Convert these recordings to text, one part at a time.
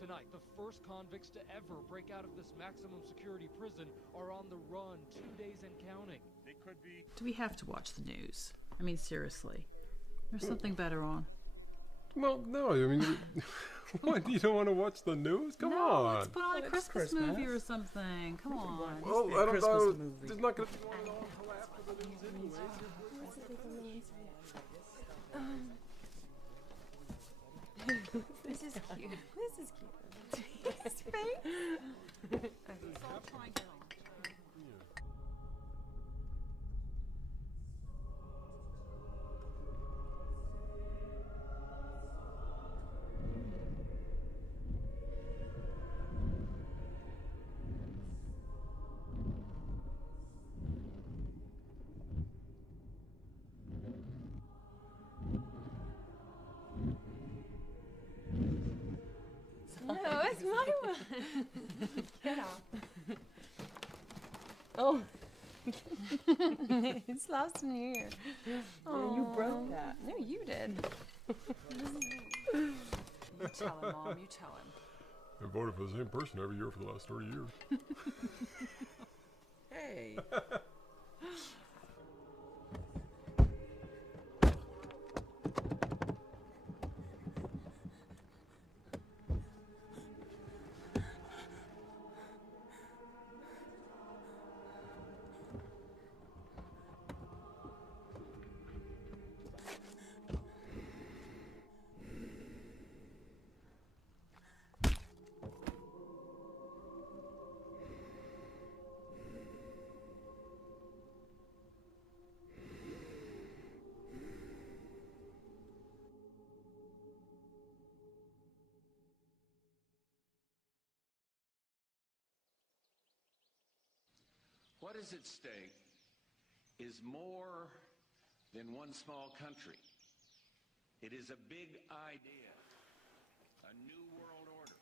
Tonight, the first convicts to ever break out of this maximum security prison are on the run, 2 days and counting. They could be... Do we have to watch the news? I mean, seriously. There's something better on. Well, no, I mean, what? You don't want to watch the news? Come on. Let's put on a Christmas movie or something. Come on. Well, I don't know. There's not going to be one on until after the news anyway. This is cute. This is cute. His face. I'll try and get on. No, it's my one. Get off. Oh. It's last in here. Oh, you broke that. No, you did. You tell him, Mom. You tell him. I voted for the same person every year for the last 30 years. Hey. What is at stake is more than one small country. It is a big idea, a new world order.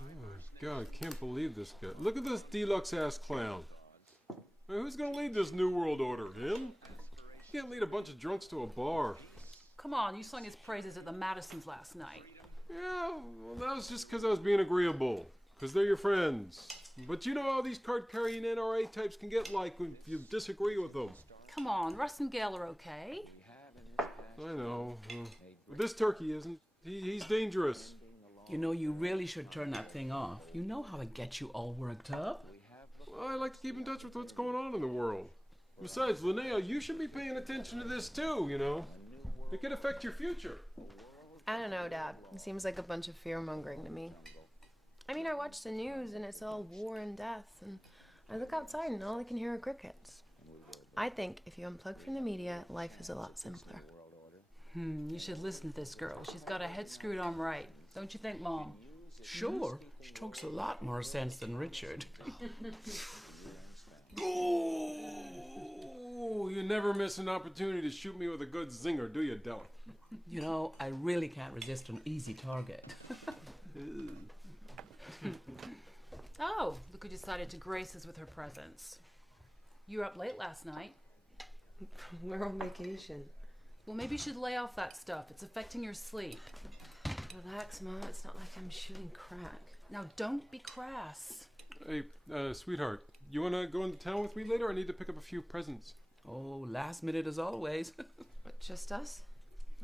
Oh, God, I can't believe this guy. Look at this deluxe-ass clown. I mean, who's going to lead this new world order? Him? He can't lead a bunch of drunks to a bar. Come on, you sung his praises at the Madisons last night. Yeah, well, that was just because I was being agreeable. Because they're your friends. But you know how these card-carrying NRA types can get like when you disagree with them. Come on, Russ and Gail are okay. I know. But this turkey isn't. He's dangerous. You know, you really should turn that thing off. You know how it gets you all worked up. Well, I like to keep in touch with what's going on in the world. Besides, Linnea, you should be paying attention to this too, you know. It could affect your future. I don't know, Dad. It seems like a bunch of fear-mongering to me. I mean, I watch the news and it's all war and death, and I look outside and all I can hear are crickets. I think if you unplug from the media, life is a lot simpler. You should listen to this girl. She's got her head screwed on right. Don't you think, Mom? Sure, she talks a lot more sense than Richard. Oh, you never miss an opportunity to shoot me with a good zinger, do you, Della? You know, I really can't resist an easy target. Oh, look who decided to grace us with her presence. You were up late last night. We're on vacation. Well, maybe you should lay off that stuff. It's affecting your sleep. Relax, Mom. It's not like I'm shooting crack. Now, don't be crass. Hey, sweetheart, you want to go into town with me later? I need to pick up a few presents. Oh, last minute as always. What, just us?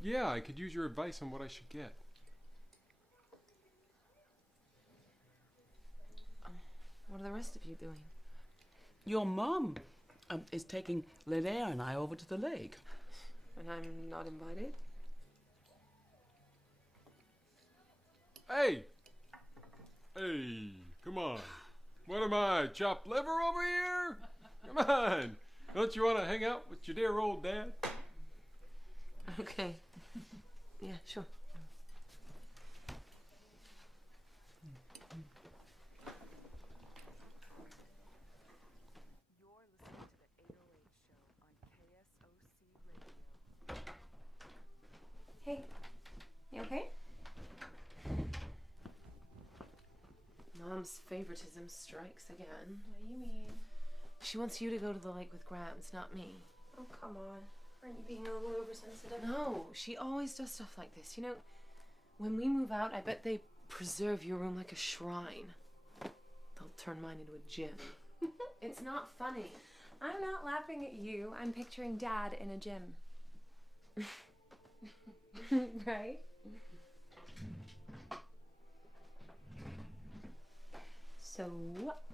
Yeah, I could use your advice on what I should get. What are the rest of you doing? Your mom is taking Linnea and I over to the lake. And I'm not invited? Hey! Hey, come on. What am I, chopped liver over here? Come on. Don't you want to hang out with your dear old dad? Okay. Yeah, sure. Hey, you okay? Mom's favoritism strikes again. What do you mean? She wants you to go to the lake with Grams, not me. Oh, come on. Aren't you being a little oversensitive? No, she always does stuff like this. You know, when we move out, I bet they preserve your room like a shrine. They'll turn mine into a gym. It's not funny. I'm not laughing at you. I'm picturing Dad in a gym. Right? So,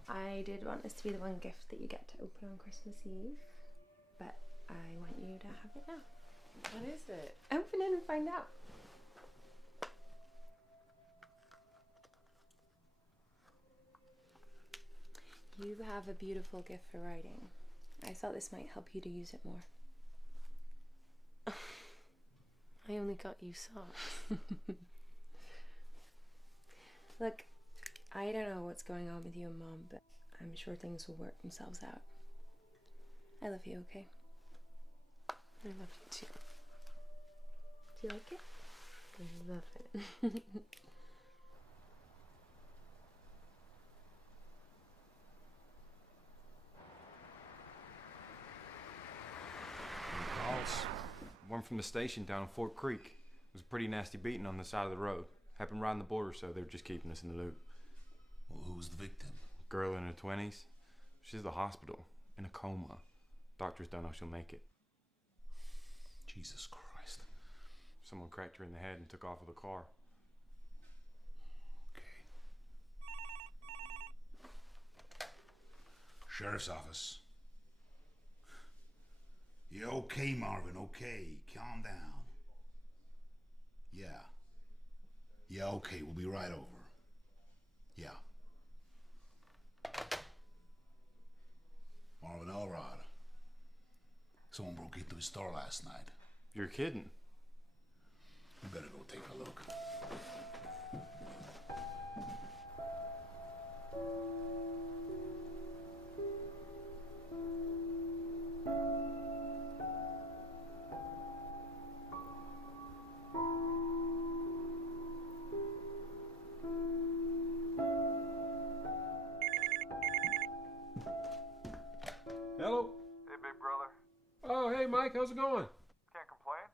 I did want this to be the one gift that you get to open on Christmas Eve, but I want you to have it now. What is it? Open it and find out. You have a beautiful gift for writing. I thought this might help you to use it more. I only got you socks. Look, I don't know what's going on with you and Mom, but I'm sure things will work themselves out. I love you, okay? I love you too. Do you like it? I love it. One from the station down in Fort Creek. It was a pretty nasty beating on the side of the road. Happened right on the border, so they were just keeping us in the loop. Well, who was the victim? Girl in her 20s. She's at the hospital, in a coma. Doctors don't know she'll make it. Jesus Christ. Someone cracked her in the head and took off with a car. Okay. Sheriff's office. Yeah, okay, Marvin, okay. Calm down. Yeah. Yeah, okay, we'll be right over. Yeah. Marvin Elrod. Someone broke into his store last night. You're kidding. You better go take a look. Hello? Hey, big brother. Oh, hey, Mike. How's it going? Can't complain.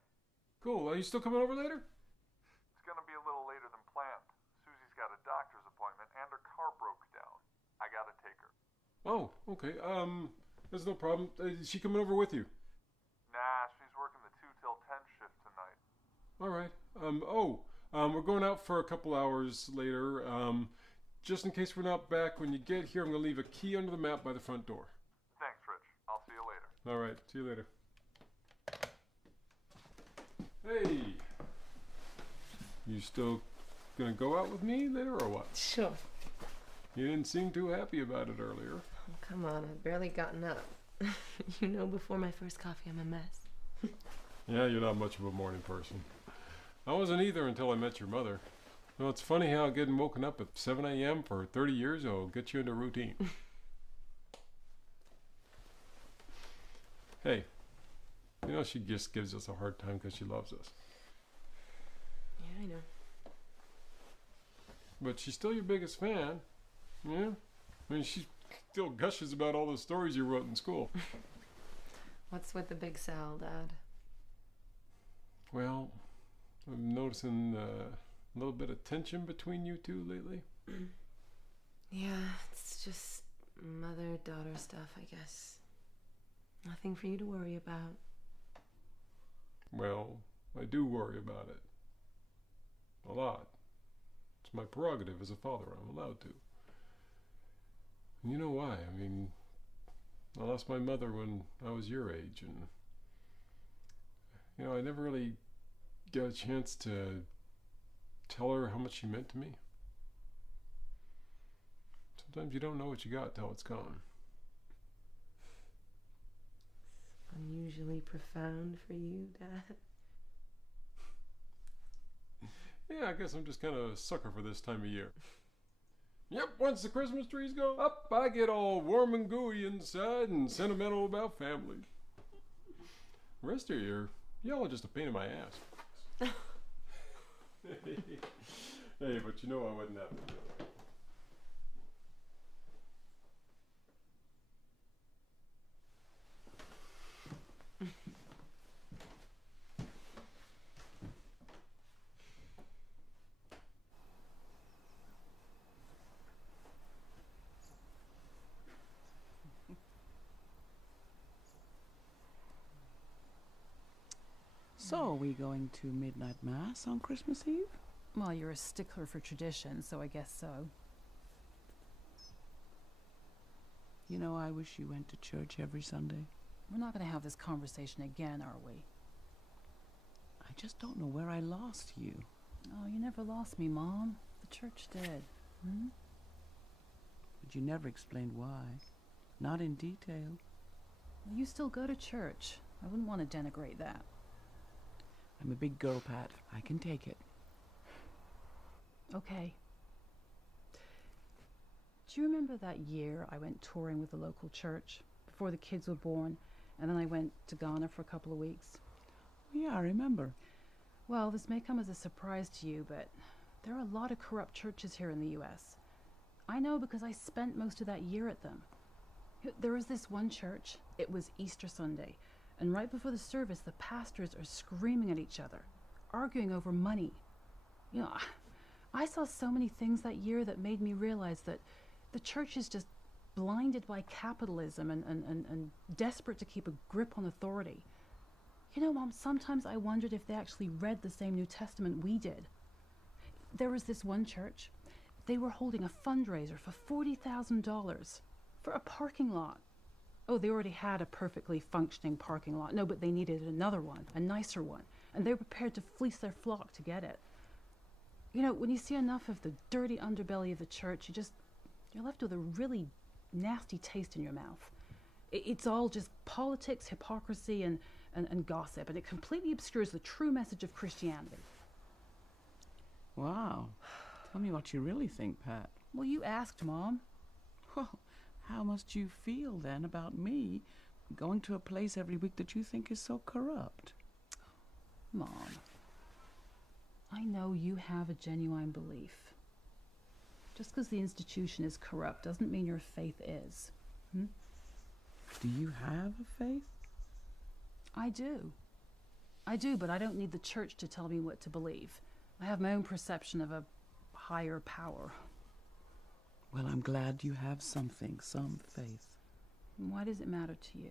Cool. Are you still coming over later? It's gonna be a little later than planned. Susie's got a doctor's appointment and her car broke down. I gotta take her. Oh, okay. There's no problem. Is she coming over with you? Nah, she's working the 2 till 10 shift tonight. All right. We're going out for a couple hours later. Just in case we're not back when you get here, I'm going to leave a key under the mat by the front door. Thanks, Rich. I'll see you later. All right. See you later. Hey. You still going to go out with me later or what? Sure. You didn't seem too happy about it earlier. Oh, come on, I've barely gotten up. You know, before my first coffee, I'm a mess. Yeah, you're not much of a morning person. I wasn't either until I met your mother. Well, it's funny how getting woken up at 7 a.m. for 30 years will get you into routine. Hey, you know she just gives us a hard time because she loves us. Yeah, I know. But she's still your biggest fan. Yeah? I mean, she still gushes about all the stories you wrote in school. What's with the big cell, Dad? Well, I'm noticing a little bit of tension between you two lately. Yeah, it's just mother-daughter stuff, I guess. Nothing for you to worry about. Well, I do worry about it. A lot. It's my prerogative as a father. I'm allowed to. And you know why? I mean, I lost my mother when I was your age, and you know, I never really got a chance to tell her how much she meant to me. Sometimes you don't know what you got till it's gone. Unusually profound for you, Dad. Yeah, I guess I'm just kind of a sucker for this time of year. Yep, once the Christmas trees go up, I get all warm and gooey inside and sentimental about family. The rest of the year, y'all are just a pain in my ass. Hey, but you know I wouldn't have to do it. So, are we going to midnight mass on Christmas Eve? Well, you're a stickler for tradition, so I guess so. You know, I wish you went to church every Sunday. We're not going to have this conversation again, are we? I just don't know where I lost you. Oh, you never lost me, Mom. The church did. Hmm? But you never explained why. Not in detail. Well, you still go to church. I wouldn't want to denigrate that. I'm a big girl, Pat. I can take it. Okay. Do you remember that year I went touring with the local church before the kids were born, and then I went to Ghana for a couple of weeks? Yeah, I remember. Well, this may come as a surprise to you, but there are a lot of corrupt churches here in the U.S. I know because I spent most of that year at them. There was this one church. It was Easter Sunday, and right before the service, the pastors are screaming at each other, arguing over money. You know, I saw so many things that year that made me realize that the church is just blinded by capitalism and desperate to keep a grip on authority. You know, Mom, sometimes I wondered if they actually read the same New Testament we did. There was this one church. They were holding a fundraiser for $40,000 for a parking lot. Oh, they already had a perfectly functioning parking lot. No, but they needed another one, a nicer one. And they were prepared to fleece their flock to get it. You know, when you see enough of the dirty underbelly of the church, you're left with a really nasty taste in your mouth. It's all just politics, hypocrisy, and gossip, and it completely obscures the true message of Christianity. Wow. Tell me what you really think, Pat. Well, you asked, Mom. Well, how must you feel then about me going to a place every week that you think is so corrupt? Mom, I know you have a genuine belief. Just because the institution is corrupt doesn't mean your faith is. Hmm? Do you have a faith? I do. I do, but I don't need the church to tell me what to believe. I have my own perception of a higher power. Well, I'm glad you have something, some faith. Why does it matter to you?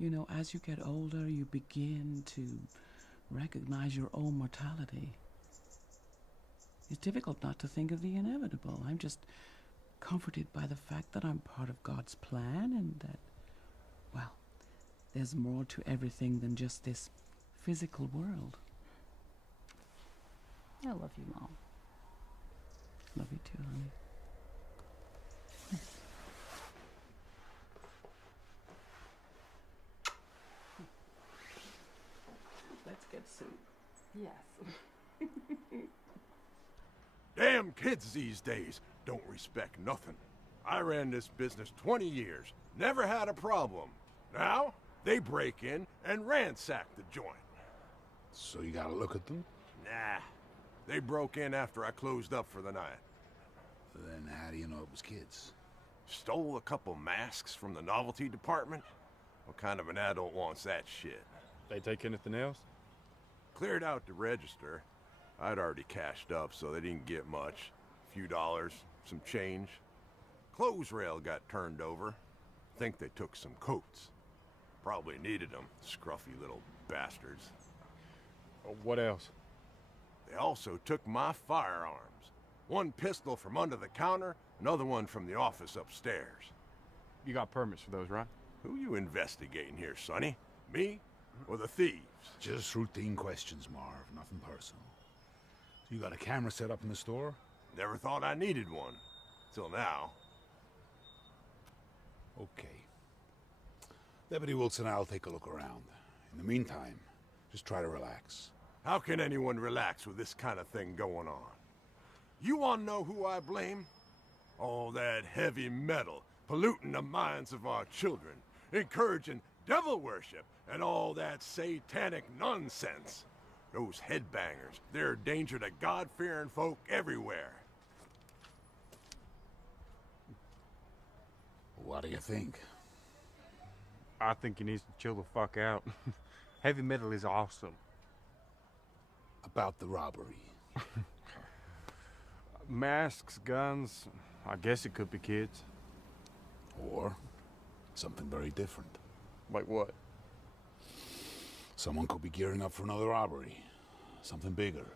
You know, as you get older, you begin to recognize your own mortality. It's difficult not to think of the inevitable. I'm just comforted by the fact that I'm part of God's plan and that, well, there's more to everything than just this physical world. I love you, Mom. Love you too, honey. Let's get soup. Yes. Damn kids these days don't respect nothing. I ran this business 20 years, never had a problem. Now, they break in and ransack the joint. So you gotta look at them? Nah, they broke in after I closed up for the night. Then how do you know it was kids? Stole a couple masks from the novelty department? What kind of an adult wants that shit? They take anything else? Cleared out the register. I'd already cashed up, so they didn't get much. A few dollars, some change. Clothes rail got turned over. Think they took some coats. Probably needed them, scruffy little bastards. What else? They also took my firearms. One pistol from under the counter, another one from the office upstairs. You got permits for those, right? Who you investigating here, Sonny? Me or the thieves? Just routine questions, Marv. Nothing personal. So you got a camera set up in the store? Never thought I needed one. Till now. Okay. Deputy Wilson and I'll take a look around. In the meantime, just try to relax. How can anyone relax with this kind of thing going on? You want to know who I blame? All that heavy metal polluting the minds of our children, encouraging devil worship, and all that satanic nonsense. Those headbangers, they're a danger to God-fearing folk everywhere. What do you think? I think he needs to chill the fuck out. Heavy metal is awesome. About the robbery. Masks, guns, I guess it could be kids. Or something very different. Like what? Someone could be gearing up for another robbery. Something bigger.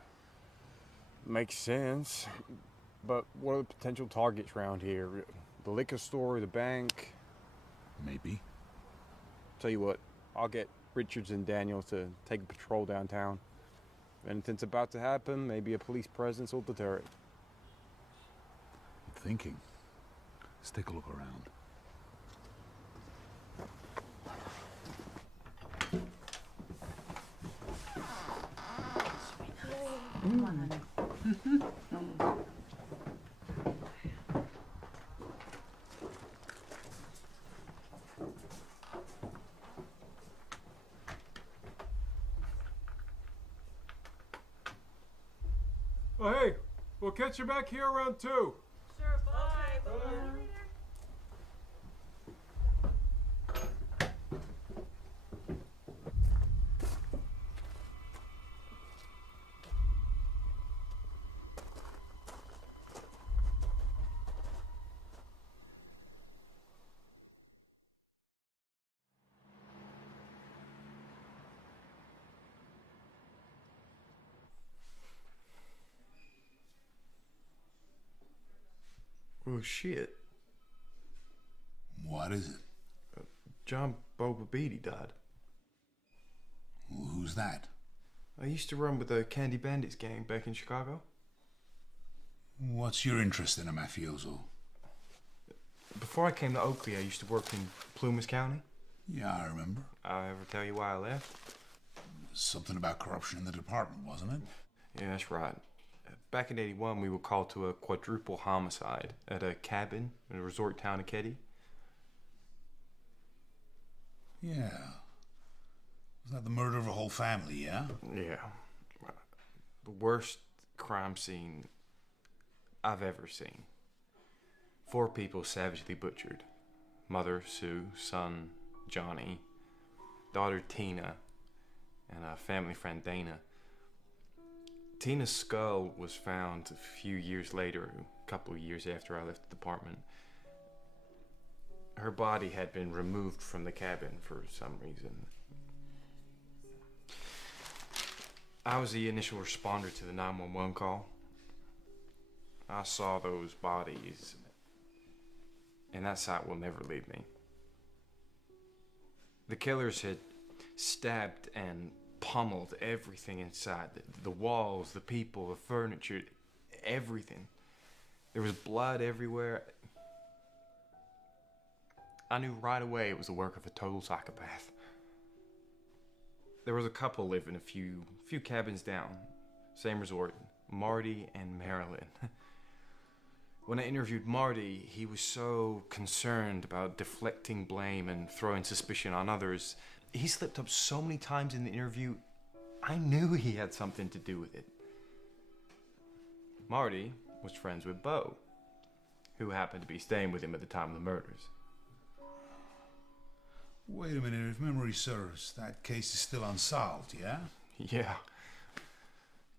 Makes sense. But what are the potential targets around here? The liquor store, the bank? Maybe. Tell you what, I'll get Richards and Daniels to take a patrol downtown. If anything's about to happen, maybe a police presence will deter it. I'm thinking. Let's take a look around. Come on. Oh, hey, we'll catch you back here around 2. Sure, bye. Bye. Oh, shit. What is it? John Boba Beatty died. Well, who's that? I used to run with the Candy Bandits gang back in Chicago. What's your interest in a mafioso? Before I came to Oakley, I used to work in Plumas County. Yeah, I remember. I ever tell you why I left? Something about corruption in the department, wasn't it? Yeah, that's right. Back in '81, we were called to a quadruple homicide at a cabin in a resort town of Keddy. Yeah. Was that the murder of a whole family, yeah? Yeah. The worst crime scene I've ever seen. 4 people savagely butchered. Mother, Sue, son, Johnny, daughter, Tina, and a family friend, Dana. Tina's skull was found a few years later, a couple of years after I left the department. Her body had been removed from the cabin for some reason. I was the initial responder to the 911 call. I saw those bodies, and that sight will never leave me. The killers had stabbed and pummeled everything inside. The walls, the people, the furniture, everything. There was blood everywhere. I knew right away it was the work of a total psychopath. There was a couple living a few cabins down. Same resort, Marty and Marilyn. When I interviewed Marty, he was so concerned about deflecting blame and throwing suspicion on others. He slipped up so many times in the interview, I knew he had something to do with it. Marty was friends with Bo, who happened to be staying with him at the time of the murders. Wait a minute, if memory serves, that case is still unsolved, yeah? Yeah.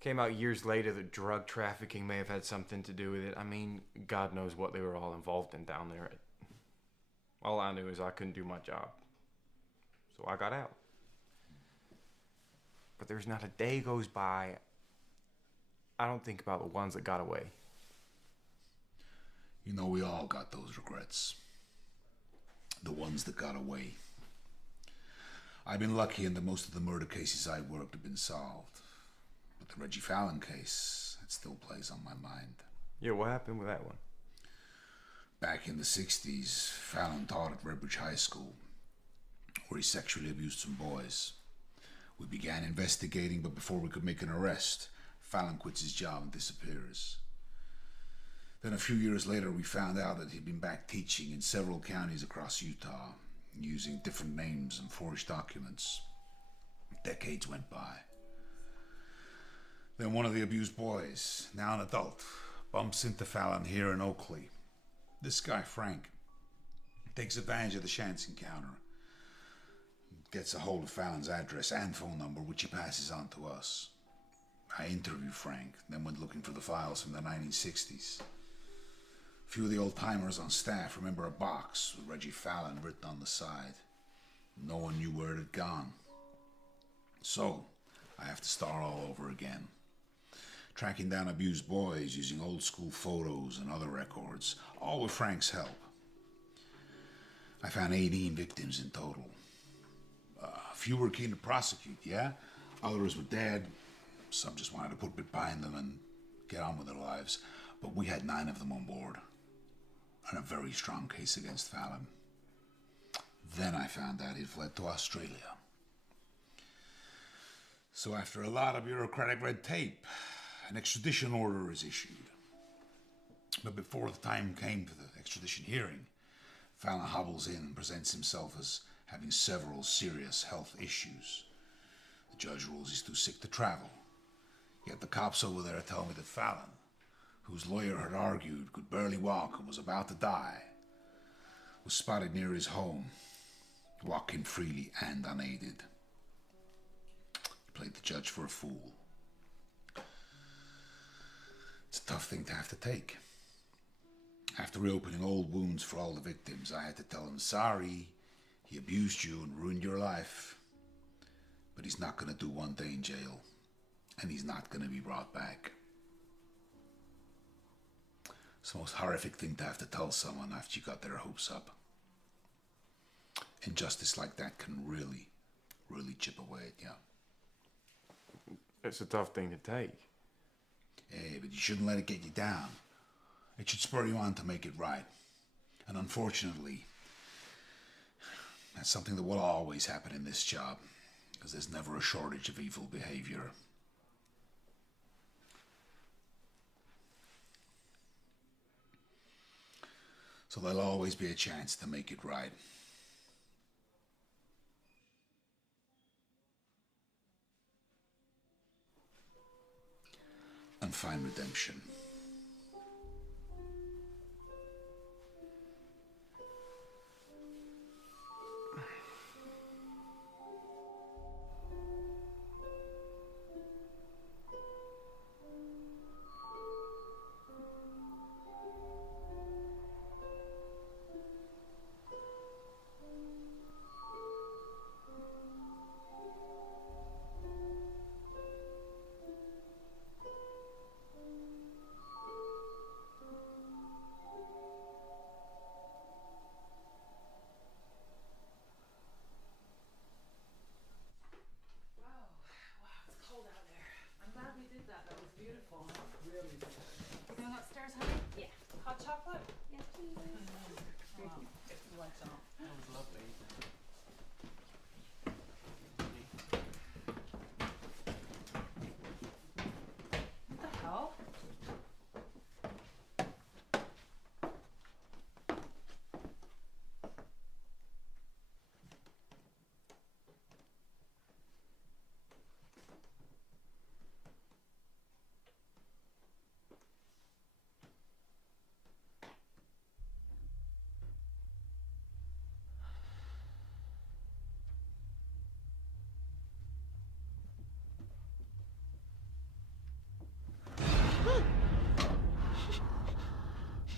Came out years later that drug trafficking may have had something to do with it. I mean, God knows what they were all involved in down there. All I knew is I couldn't do my job. So I got out. But there's not a day goes by I don't think about the ones that got away. You know, we all got those regrets. The ones that got away. I've been lucky in that most of the murder cases I worked have been solved. But the Reggie Fallon case, it still plays on my mind. Yeah, what happened with that one? Back in the 60s, Fallon taught at Redbridge High School, where he sexually abused some boys. We began investigating, but before we could make an arrest, Fallon quits his job and disappears. Then a few years later, we found out that he'd been back teaching in several counties across Utah, using different names and forged documents. Decades went by. Then one of the abused boys, now an adult, bumps into Fallon here in Oakley. This guy, Frank, takes advantage of the chance encounter, gets a hold of Fallon's address and phone number, which he passes on to us. I interviewed Frank, then went looking for the files from the 1960s. A few of the old-timers on staff remember a box with Reggie Fallon written on the side. No one knew where it had gone. So, I have to start all over again. Tracking down abused boys using old school photos and other records, all with Frank's help. I found 18 victims in total. A few were keen to prosecute, yeah? Others were dead. Some just wanted to put a bit behind them and get on with their lives. But we had 9 of them on board. And a very strong case against Fallon. Then I found out he'd fled to Australia. So after a lot of bureaucratic red tape, an extradition order is issued. But before the time came for the extradition hearing, Fallon hobbles in and presents himself as having several serious health issues. The judge rules he's too sick to travel. Yet the cops over there tell me that Fallon, whose lawyer had argued could barely walk and was about to die, was spotted near his home, walking freely and unaided. He played the judge for a fool. It's a tough thing to have to take. After reopening old wounds for all the victims, I had to tell him, sorry, he abused you and ruined your life, but he's not going to do one day in jail, and he's not going to be brought back. It's the most horrific thing to have to tell someone after you got their hopes up. Injustice like that can really, really chip away at you. It's a tough thing to take. Hey, but you shouldn't let it get you down. It should spur you on to make it right. And unfortunately, that's something that will always happen in this job, because there's never a shortage of evil behavior. So there'll always be a chance to make it right. And find redemption.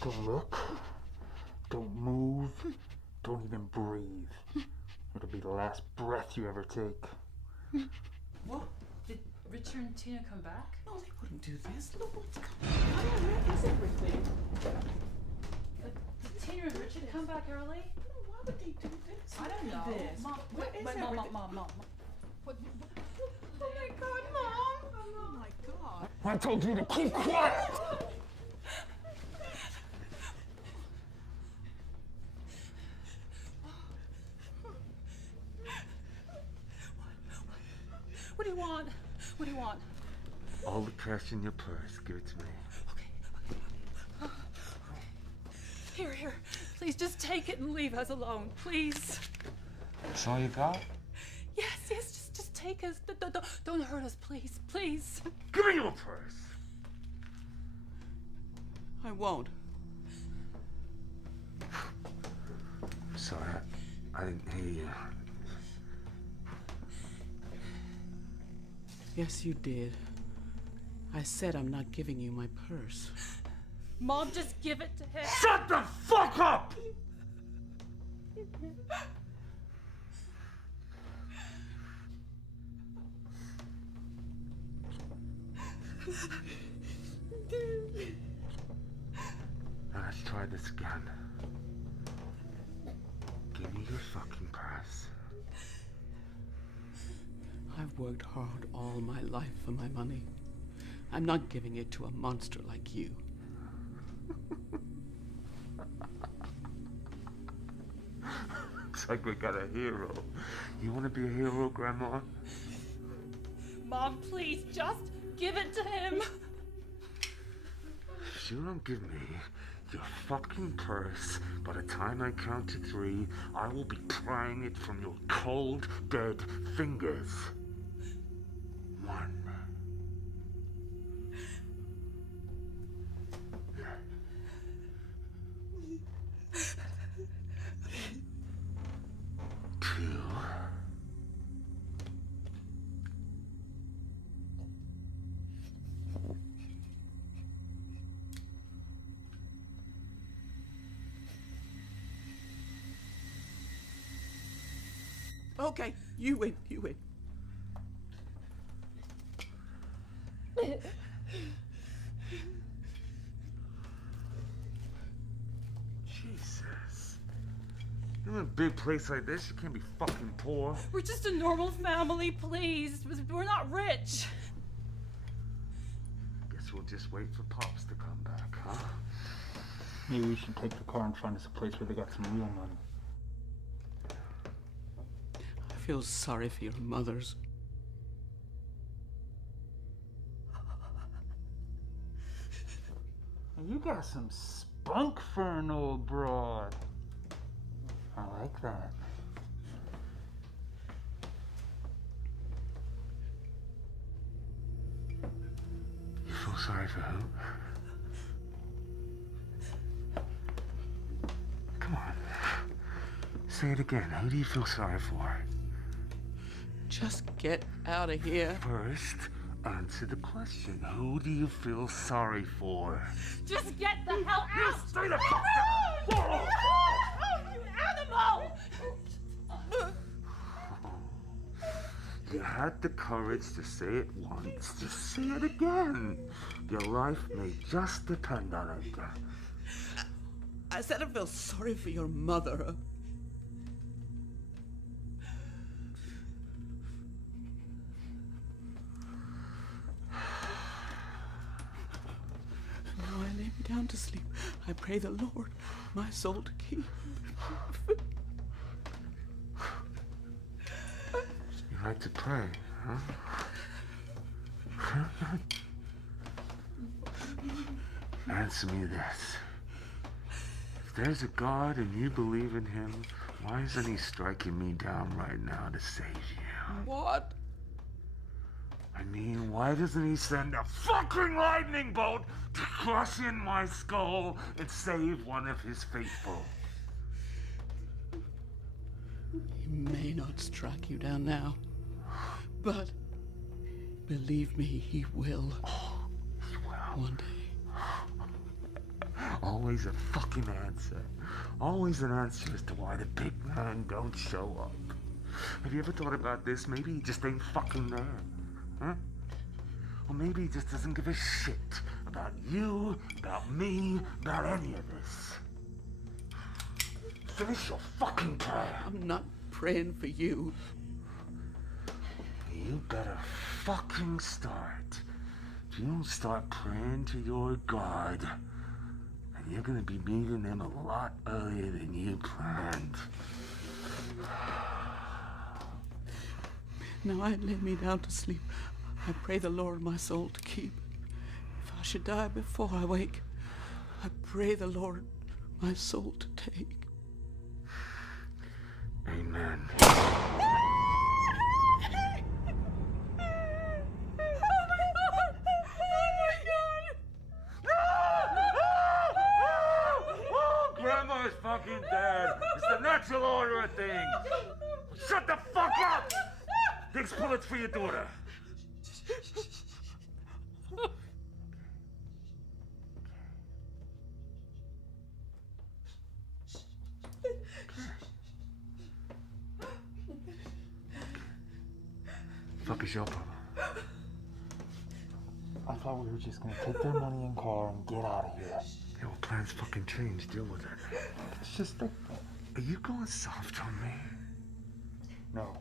Don't look, don't move, don't even breathe. It'll be the last breath you ever take. What? Did Richard and Tina come back? No, they wouldn't do this. Look what's coming. Where is everything? Did Tina and Richard come back early? No, why would they do this? I don't know. This. Mom, Where is everything? Mom. What? Oh my God, Mom! Oh my God. I told you to keep quiet! What do you want? What do you want? All the cash in your purse, give it to me. Okay. Here. Please just take it and leave us alone, please. That's all you got? Yes, just take us. Don't hurt us, please. Give me your purse! I won't. Sorry, I didn't hear you. Yes, you did. I said I'm not giving you my purse. Mom, just give it to him. Shut the fuck up! Now let's try this again. Give me your fucking purse. I've worked hard all my life for my money. I'm not giving it to a monster like you. Looks like we got a hero. You want to be a hero, Grandma? Mom, please, just give it to him. If you don't give me your fucking purse, by the time I count to 3, I will be prying it from your cold, dead fingers. 1. 2. Okay, you win, you win. Jesus. In a big place like this, you can't be fucking poor. We're just a normal family, please. We're not rich. Guess we'll just wait for Pops to come back, huh? Maybe we should take the car and find us a place where they got some real money. I feel sorry for your mothers. You got some spunk for an old broad. I like that. You feel sorry for who? Come on. Say it again. Who do you feel sorry for? Just get out of here. First, answer the question. Who do you feel sorry for? Just get the hell out! Stay the fuck down! You animal! You had the courage to say it once. Just say it again. Your life may just depend on it. I said I feel sorry for your mother. Now I lay me down to sleep. I pray the Lord my soul to keep. You like to pray, huh? Answer me this. If there's a God and you believe in him, why isn't he striking me down right now to save you? What? I mean, why doesn't he send a fucking lightning bolt to crush in my skull and save one of his faithful? He may not strike you down now, but believe me, he will. Oh, he will. One day. Always a fucking answer. Always an answer as to why the big man don't show up. Have you ever thought about this? Maybe he just ain't fucking there. Huh? Or maybe he just doesn't give a shit about you, about me, about any of this. Finish your fucking prayer. I'm not praying for you. You better fucking start. If you don't start praying to your God, then you're gonna be meeting him a lot earlier than you planned. Now I lay me down to sleep. I pray the Lord my soul to keep. If I should die before I wake, I pray the Lord my soul to take. Amen. Grandma's fucking dead. It's the natural order of things. Shut the fuck up! Takes bullets for your daughter. Fuck is your problem? I thought we were just gonna take their money and car and get out of here. Yeah, well, plans fucking change. Deal with it. It's just that... Are you going soft on me? No.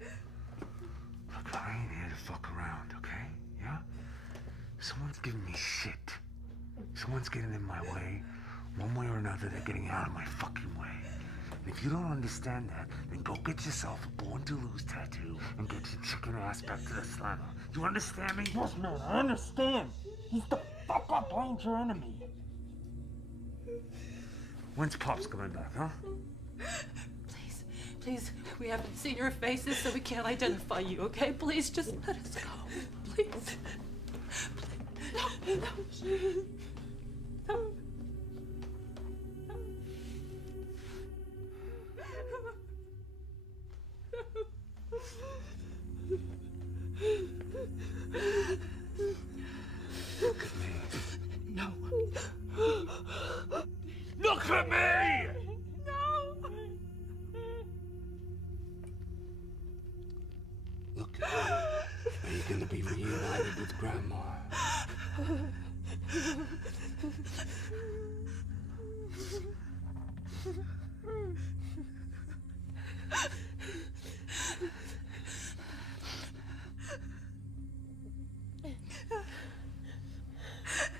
Look, I ain't here to fuck around, okay? Yeah? Someone's giving me shit. Someone's getting in my way. One way or another, they're getting out of my fucking way. And if you don't understand that, then go get yourself a Born to Lose tattoo and get your chicken ass back to the slammer. You understand me? Yes, man, I understand. He's the fuck up your enemy. When's Pops coming back, huh? Please, please, we haven't seen your faces, so we can't identify you, okay? Please, just let us go. Please. Please. No. No. Look at me. No. Look at me! No. Look at me. Are you gonna be reunited with Grandma?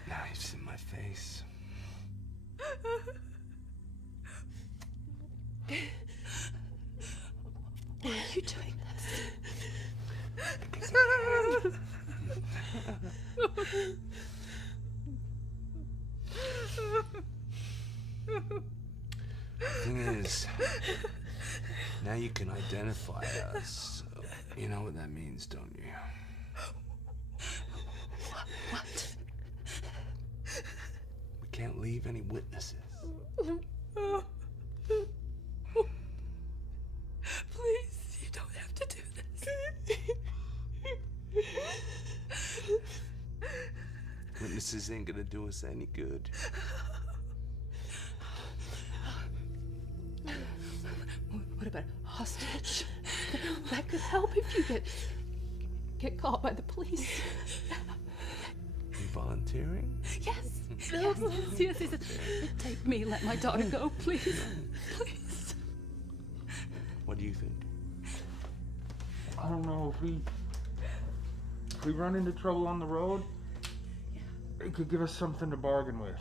Knives in my face. Why are you doing Because The thing is, now you can identify us. You know what that means, don't you? What? We can't leave any witnesses. Please, you don't have to do this. Witnesses ain't gonna do us any good. What about a hostage? That could help if you get caught by the police. You volunteering? Yes. Yes. Take me. Let my daughter go, please. Please. What do you think? I don't know, if we run into trouble on the road, it could give us something to bargain with.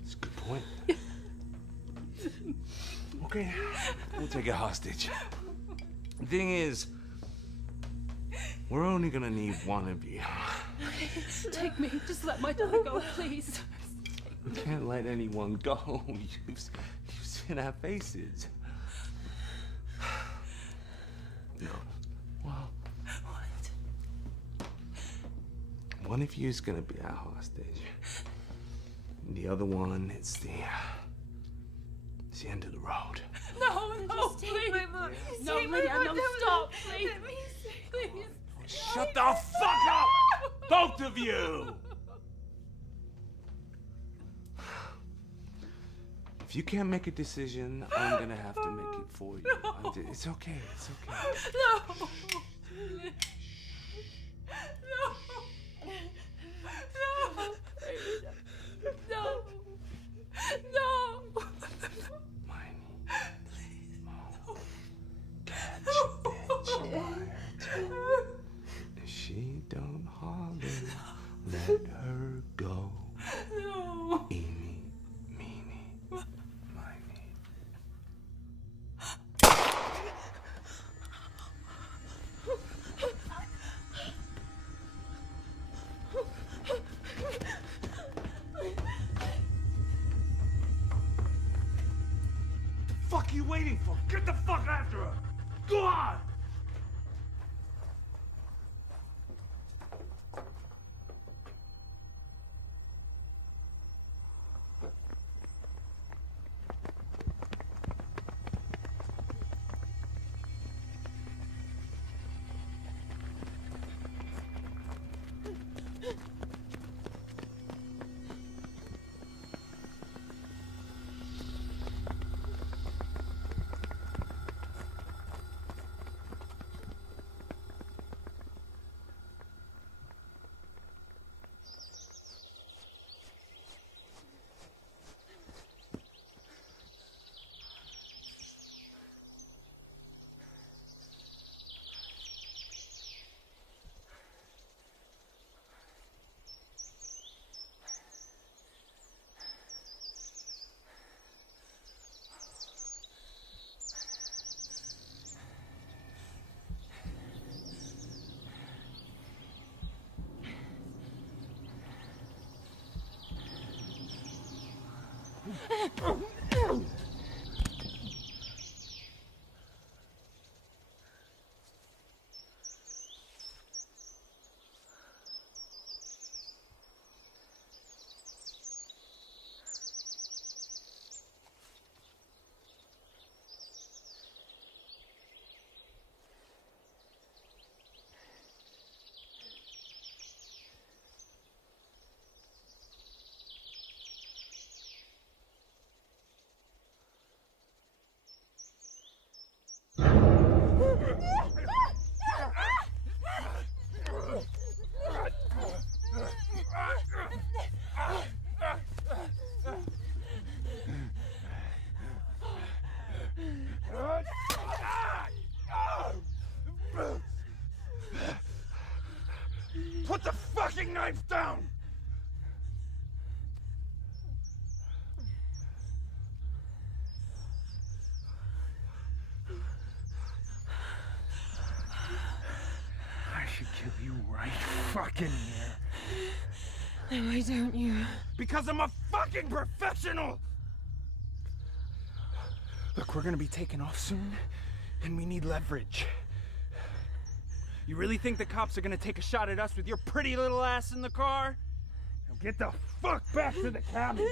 That's a good point. Okay, we'll take a hostage. The thing is, we're only gonna need one of you. Take me. Just let my daughter go, please. We can't let anyone go. You've seen our faces. No. Well, what? One of you is gonna be our hostage. And the other one, it's the end of the road. No, please. My mom. No, Lydia, no, stop, please. Please. Shut the fuck up! Both of you! If you can't make a decision, I'm gonna have to make it for you. It's okay, it's okay. No. No. Catch a bitch. If she don't holler, let her go. No. Eeny, meeny, miny. Fuck you waiting for? Get the fuck after her! Go on! Put the fucking knife down! I should kill you right fucking here. Why don't you? Because I'm a fucking professional! Look, we're gonna be taking off soon, and we need leverage. You really think the cops are gonna take a shot at us with your pretty little ass in the car? Now get the fuck back to the cabin!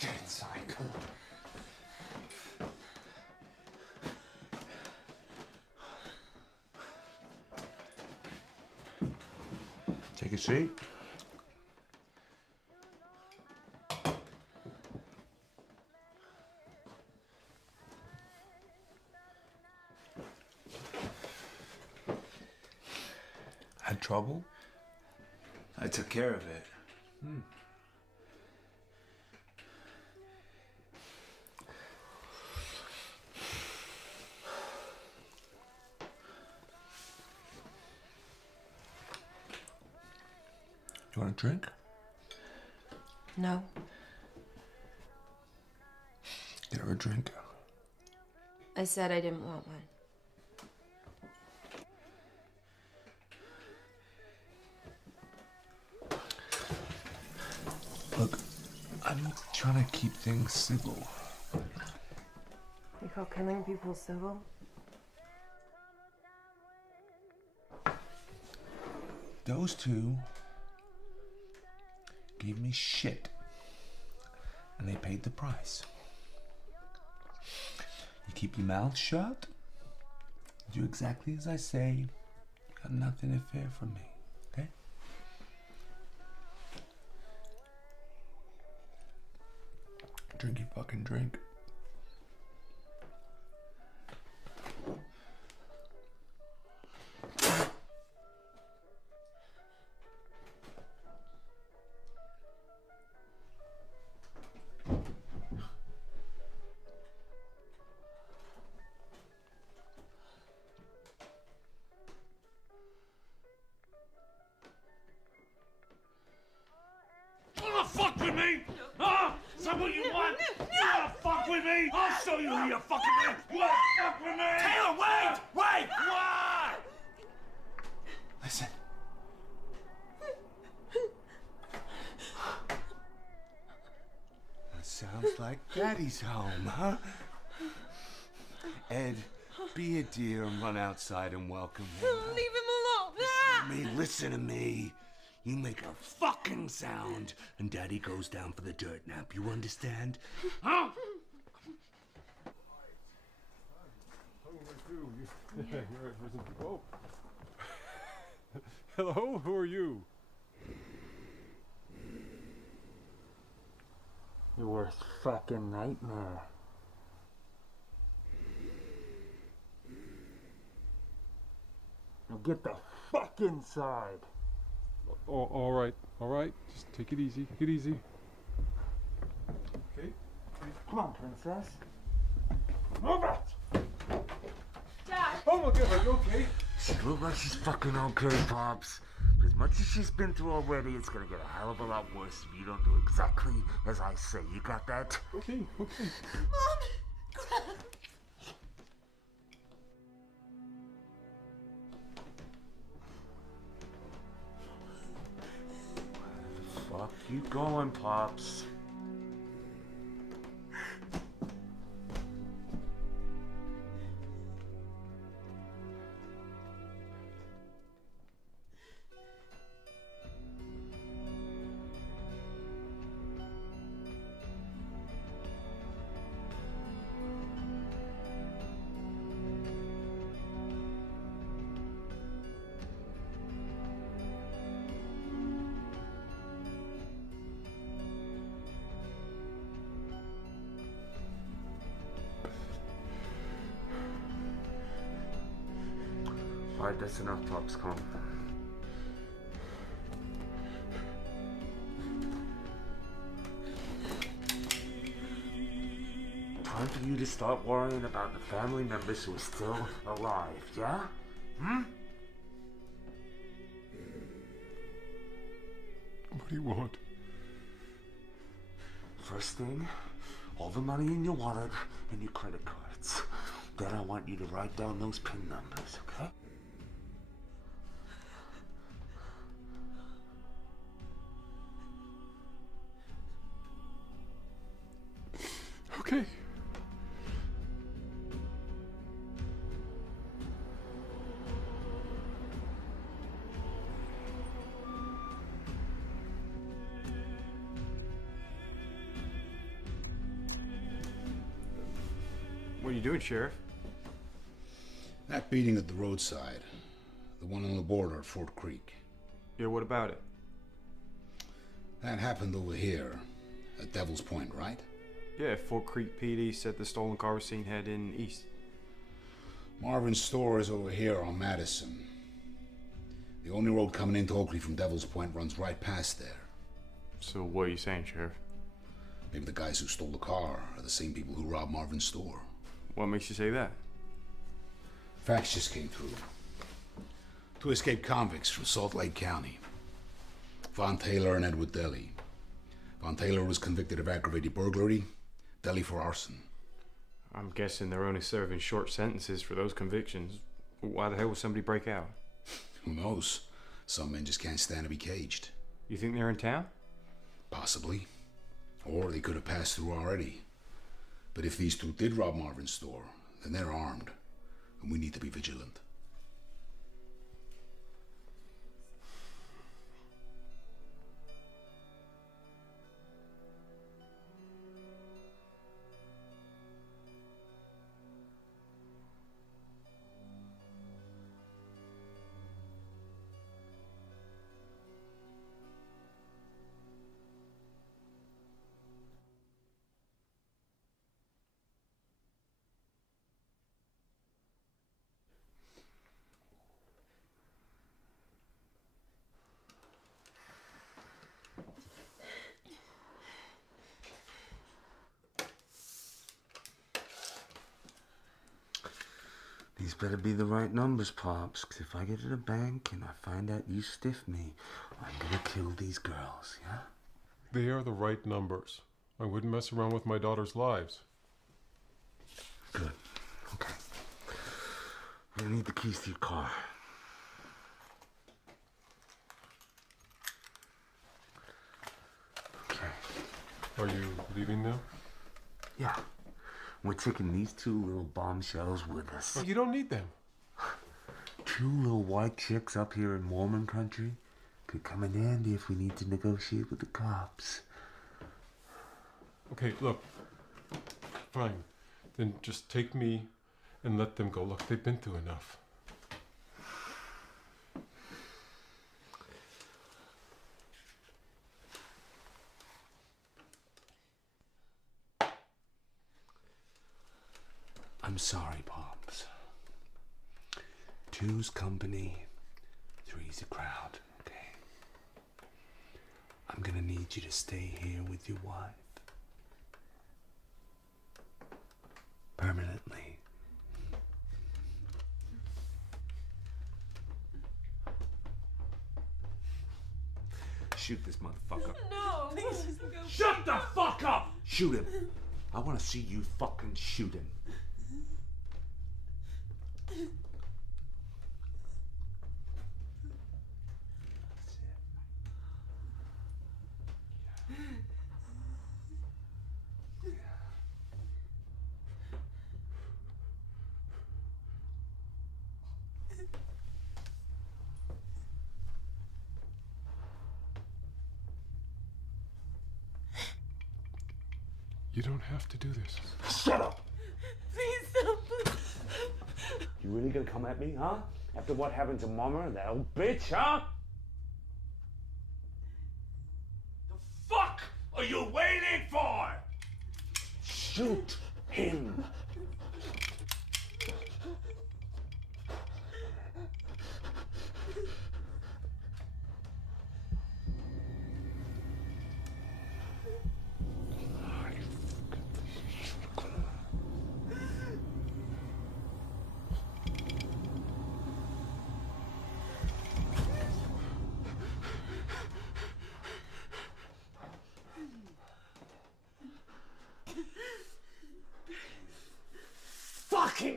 Get inside, come on. Take a seat. Had trouble? I took care of it. You want a drink? No. Get her a drink. I said I didn't want one. Look, I'm trying to keep things civil. You call killing people civil? Those two gave me shit, and they paid the price. You keep your mouth shut, do exactly as I say, you got nothing to fear from me, okay? Drink your fucking drink. Fuck with me? Huh? Is that what you want? You wanna fuck with me? I'll show you who you're fucking with. You wanna fuck with me? Taylor, wait! Wait! What? Listen. That sounds like Daddy's home, huh? Ed, be a dear and run outside and welcome him. Leave him alone. Listen to me. You make a fucking sound, and Daddy goes down for the dirt nap. You understand? Huh? Oh. Hello, who are you? Your worst fucking nightmare. Now get the fuck inside. Oh, all right. Just take it easy. Take it easy. Okay. Come on, princess. Move it! Dad! Oh, look at her. You okay? She looks like she's fucking okay, Pops. But as much as she's been through already, it's gonna get a hell of a lot worse if you don't do exactly as I say. You got that? Okay. Mom! Fuck you going, Pops. Alright, that's enough, Pops. Calm. Time for you to start worrying about the family members who are still alive, yeah? Hmm? What do you want? First thing, all the money in your wallet and your credit cards. Then I want you to write down those PIN numbers, okay? Okay. What are you doing, Sheriff? That beating at the roadside. The one on the border at Fort Creek. Yeah, what about it? That happened over here, at Devil's Point, right? Yeah, Fort Creek PD said the stolen car was seen heading east. Marvin's store is over here on Madison. The only road coming into Oakley from Devil's Point runs right past there. So what are you saying, Sheriff? Maybe the guys who stole the car are the same people who robbed Marvin's store. What makes you say that? Facts just came through. 2 escaped convicts from Salt Lake County. Von Taylor and Edward Deli. Von Taylor was convicted of aggravated burglary, Deli for arson. I'm guessing they're only serving short sentences for those convictions. Why the hell would somebody break out? Who knows? Some men just can't stand to be caged. You think they're in town? Possibly. Or they could have passed through already. But if these two did rob Marvin's store, then they're armed. And we need to be vigilant. These better be the right numbers, Pops, because if I get to the bank and I find out you stiff me, I'm gonna kill these girls, yeah? They are the right numbers. I wouldn't mess around with my daughter's lives. Good. Okay. I'm gonna need the keys to your car. Okay. Are you leaving now? Yeah. We're taking these 2 little bombshells with us. But you don't need them. 2 little white chicks up here in Mormon country could come in handy if we need to negotiate with the cops. Okay, look. Fine. Then just take me and let them go. Look, they've been through enough. I'm sorry, Pops. 2's company, 3's a crowd, okay? I'm gonna need you to stay here with your wife. Permanently. Shoot this motherfucker. No, please just go. Shut the fuck up! Shoot him. I wanna see you fucking shoot him. You don't have to do this. Shut up! Please don't. You really gonna come at me, huh? After what happened to Mama and that old bitch, huh? The fuck are you waiting for? Shoot him.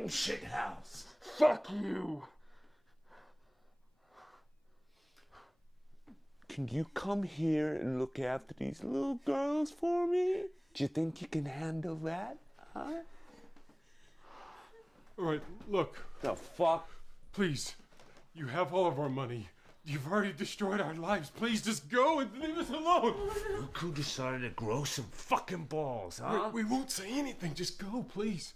fucking shithouse. Fuck you. Can you come here and look after these little girls for me? Do you think you can handle that, huh? All right, look. The fuck? Please, you have all of our money. You've already destroyed our lives. Please just go and leave us alone. Look who decided to grow some fucking balls, huh? We won't say anything. Just go, please.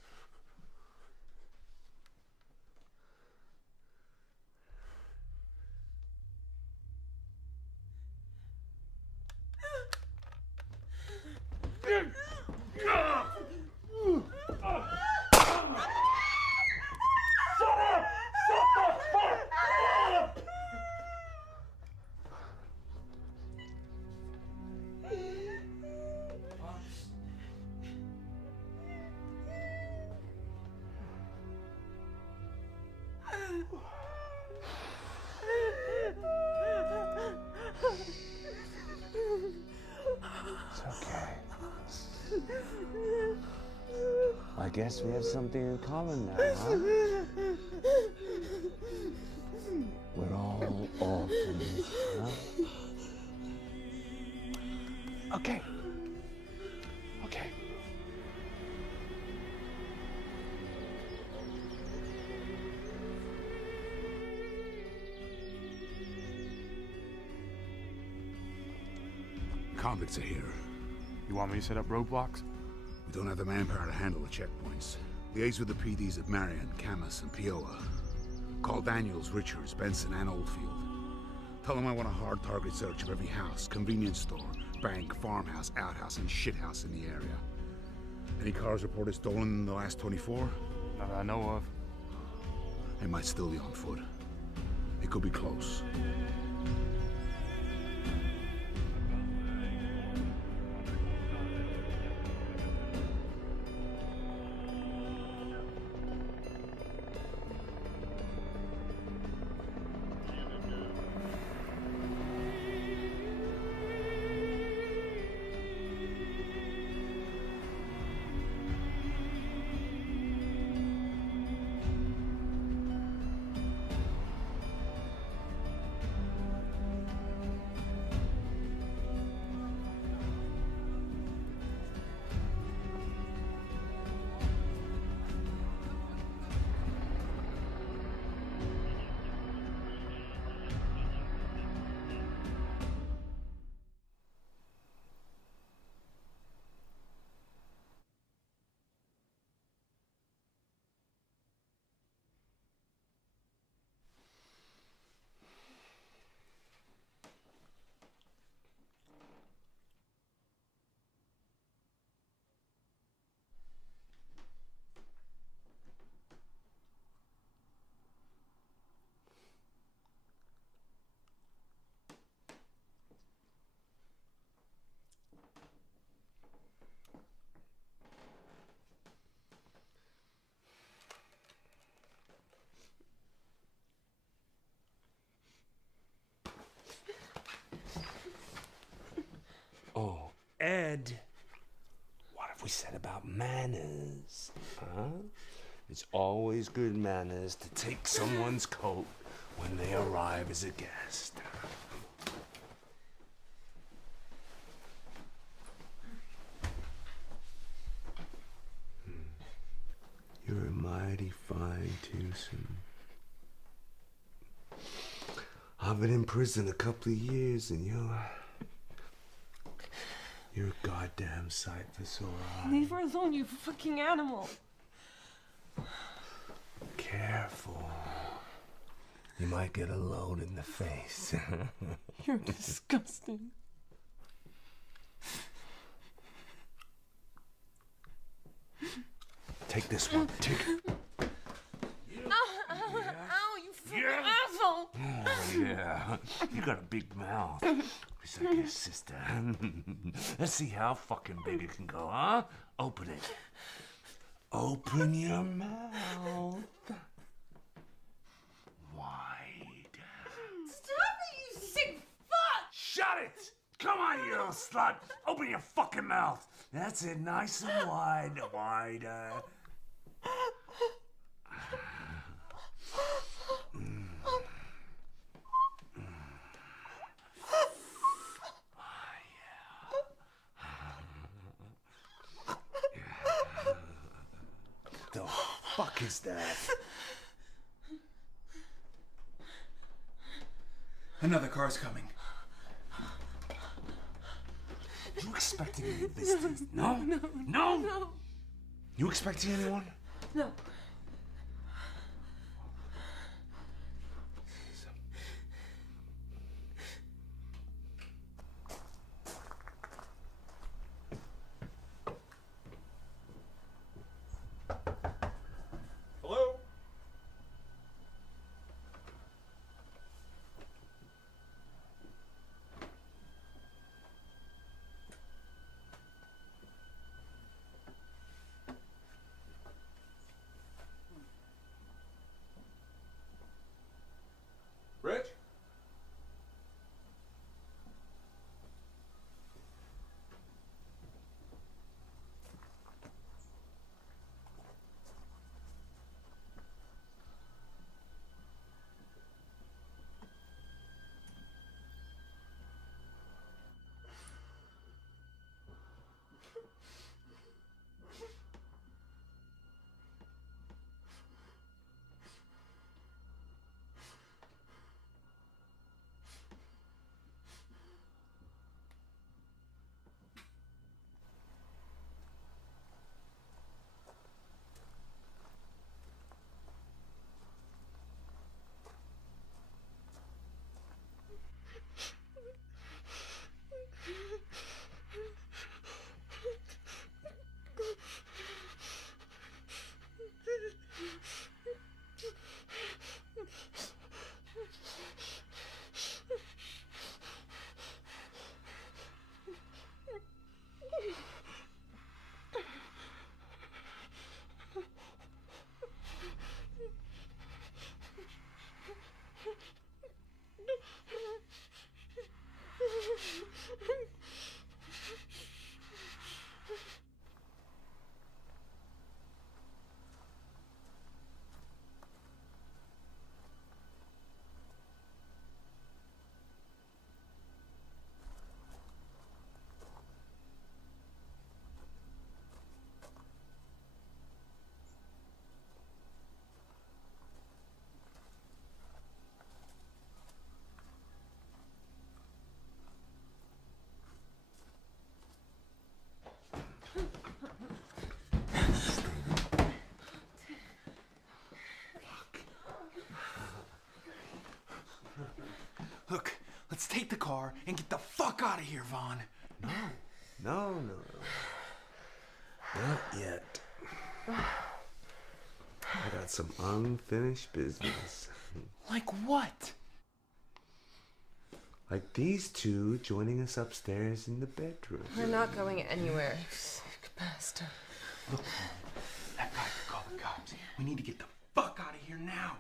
I guess we have something in common now, huh? We're all orphans, huh? Okay. Okay. Convicts are here. You want me to set up roadblocks? We don't have the manpower to handle the checkpoints. Liaise with the PDs at Marion, Camas, and Piola. Call Daniels, Richards, Benson, and Oldfield. Tell them I want a hard target search of every house, convenience store, bank, farmhouse, outhouse, and shithouse in the area. Any cars reported stolen in the last 24? Not that I know of. They might still be on foot. It could be close. Oh, Ed, what have we said about manners, huh? It's always good manners to take someone's coat when they arrive as a guest. You're a mighty fine twosome. I've been in prison a couple of years and you're a goddamn sight for sore eyes. Leave her alone, you fucking animal. Careful. You might get a load in the face. You're disgusting. Take this one. Take it. Ow, you fucking asshole. Oh, yeah. You got a big mouth. It's like your sister. Let's see how fucking big it can go, huh? Open it. Open your mouth. Wide. Stop it, you sick fuck! Shut it! Come on, you little slut. Open your fucking mouth. That's it, nice and wide. Wider. is that? Another car's coming. You expecting any of this? No? No? You expecting anyone? No. Hello? Rich? Look, let's take the car and get the fuck out of here, Vaughn. No. Not yet. I got some unfinished business. Like what? Like these two joining us upstairs in the bedroom. We're not going anywhere. Sick bastard. Look, that guy could call the cops. We need to get the fuck out of here now.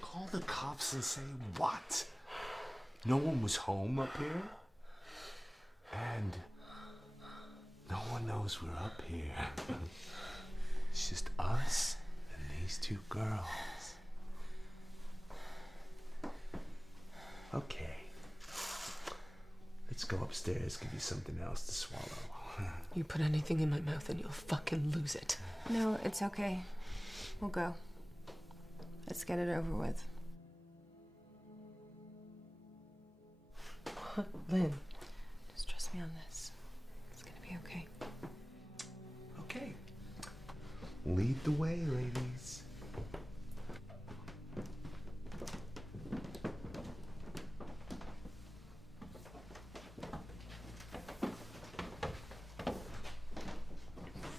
Call the cops and say what? No one was home up here? And no one knows we're up here. It's just us and these two girls. Okay. Let's go upstairs, give you something else to swallow. You put anything in my mouth and you'll fucking lose it. No, it's okay. We'll go. Let's get it over with. Lynn. Just trust me on this. It's gonna be okay. Okay. Lead the way, ladies.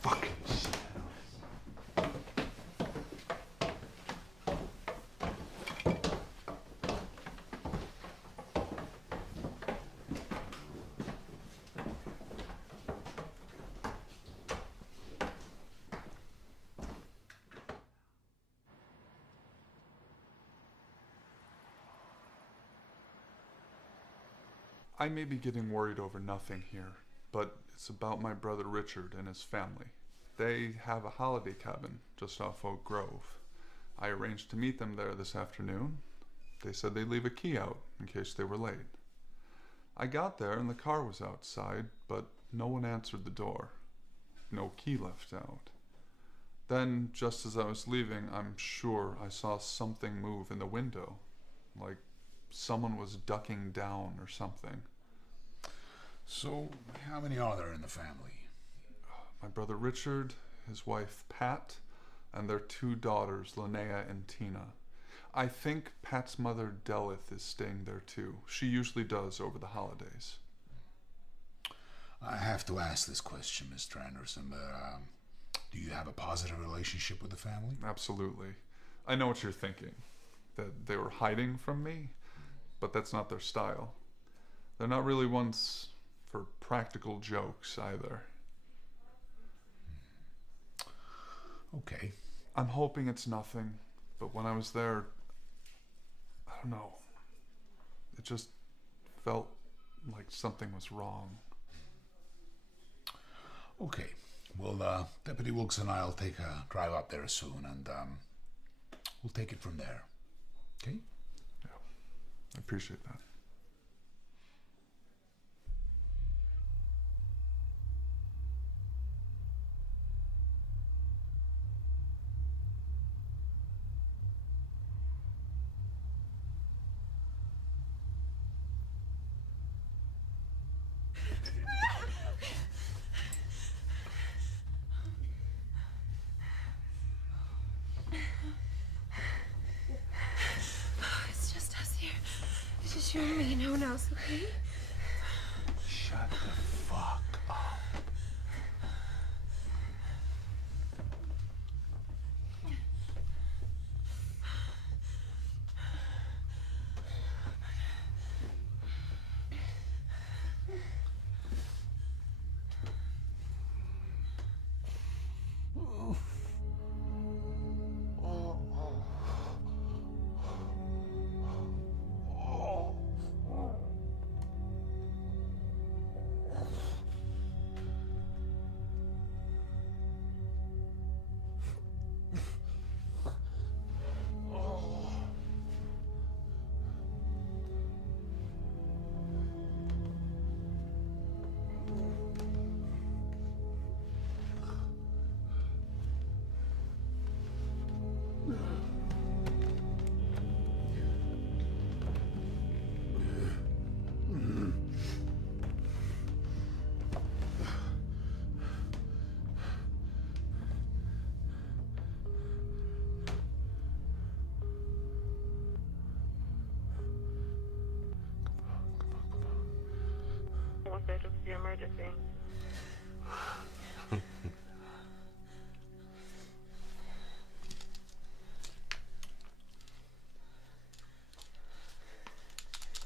Fucking shit. I may be getting worried over nothing here, but it's about my brother Richard and his family. They have a holiday cabin just off Oak Grove. I arranged to meet them there this afternoon. They said they'd leave a key out in case they were late. I got there and the car was outside, but no one answered the door. No key left out. Then, just as I was leaving, I'm sure I saw something move in the window, like someone was ducking down or something. So, how many are there in the family? My brother Richard, his wife Pat, and their 2 daughters, Linnea and Tina. I think Pat's mother Delith is staying there too. She usually does over the holidays. I have to ask this question, Mr. Anderson, but do you have a positive relationship with the family? Absolutely. I know what you're thinking, that they were hiding from me, but that's not their style. They're not really ones for practical jokes either. Okay. I'm hoping it's nothing, but when I was there, I don't know. It just felt like something was wrong. Okay. Well, Deputy Wilkes and I'll take a drive up there soon, and we'll take it from there. Okay? Yeah. I appreciate that. It's just us here. It's just you and me, no one else, okay? Shut the fuck up. The emergency.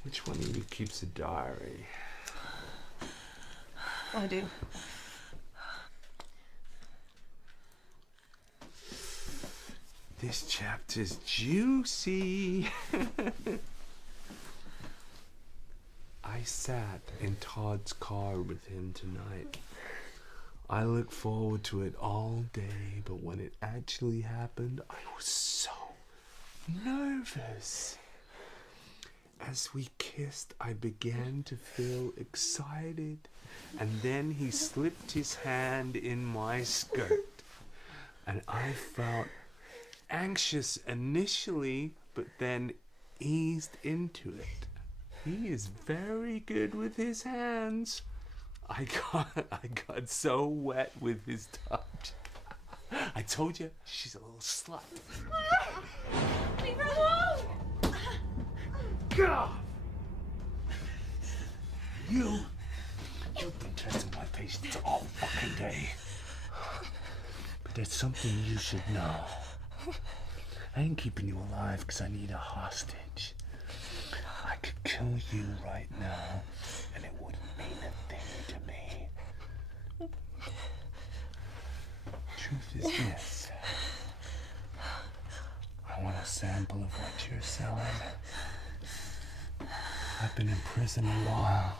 Which one of you keeps a diary? I do. This chapter's juicy. I sat in Todd's car with him tonight. I look forward to it all day, but when it actually happened, I was so nervous. As we kissed, I began to feel excited, and then he slipped his hand in my skirt, and I felt anxious initially, but then eased into it. He is very good with his hands. I got so wet with his touch. I told you, she's a little slut. Leave her alone! God! You've been testing my patience all fucking day. But there's something you should know. I ain't keeping you alive because I need a hostage. I could kill you right now, and it wouldn't mean a thing to me. Truth is this. I want a sample of what you're selling. I've been in prison a while.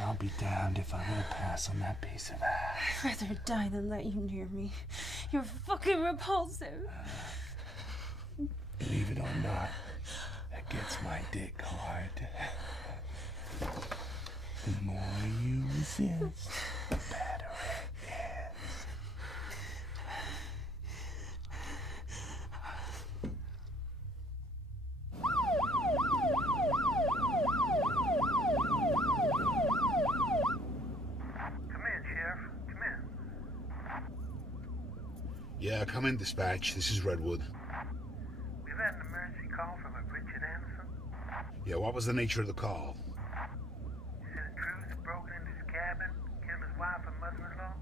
I'll be damned if I'm gonna pass on that piece of ass. I'd rather die than let you near me. You're fucking repulsive. Believe it or not, that gets my dick hard. The more you resist, the better it is. Yeah, come in, dispatch. This is Redwood. We've had an emergency call from a Richard Anderson. Yeah, what was the nature of the call? He said intruders had broken into his cabin, killed his wife and mother-in-law.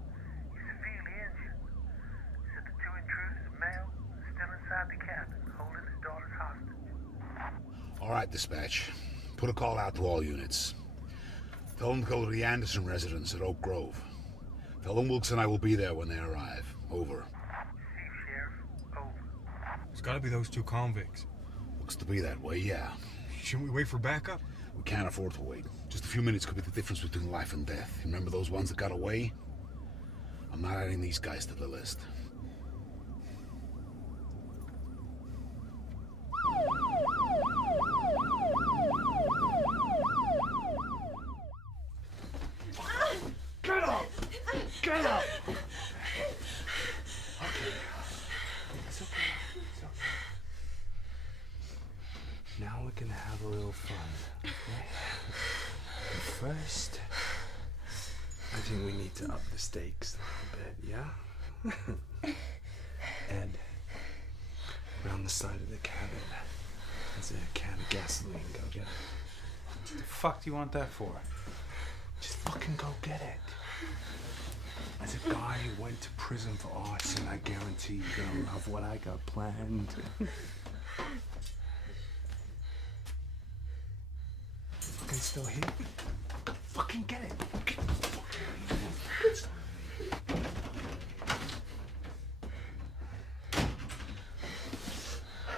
He's severely injured. He said the two intruders are male, still inside the cabin, holding his daughter's hostage. All right, dispatch. Put a call out to all units. Tell them to go to the Anderson residence at Oak Grove. Tell them Wilkes and I will be there when they arrive. Over. Chief Sheriff, over. It's gotta be those two convicts. Looks to be that way, yeah. Shouldn't we wait for backup? We can't afford to wait. Just a few minutes could be the difference between life and death. Remember those ones that got away? I'm not adding these guys to the list. Get up! Get up! Okay. It's okay. It's okay. Now we can have a little fun, okay? But first, I think we need to up the stakes a little bit, yeah? Ed, around the side of the cabin, there's a can of gasoline. Go get it. What the fuck do you want that for? Just fucking go get it. As a guy who went to prison for arson, I guarantee you're gonna love what I got planned. Fucking still here? Fucking get it.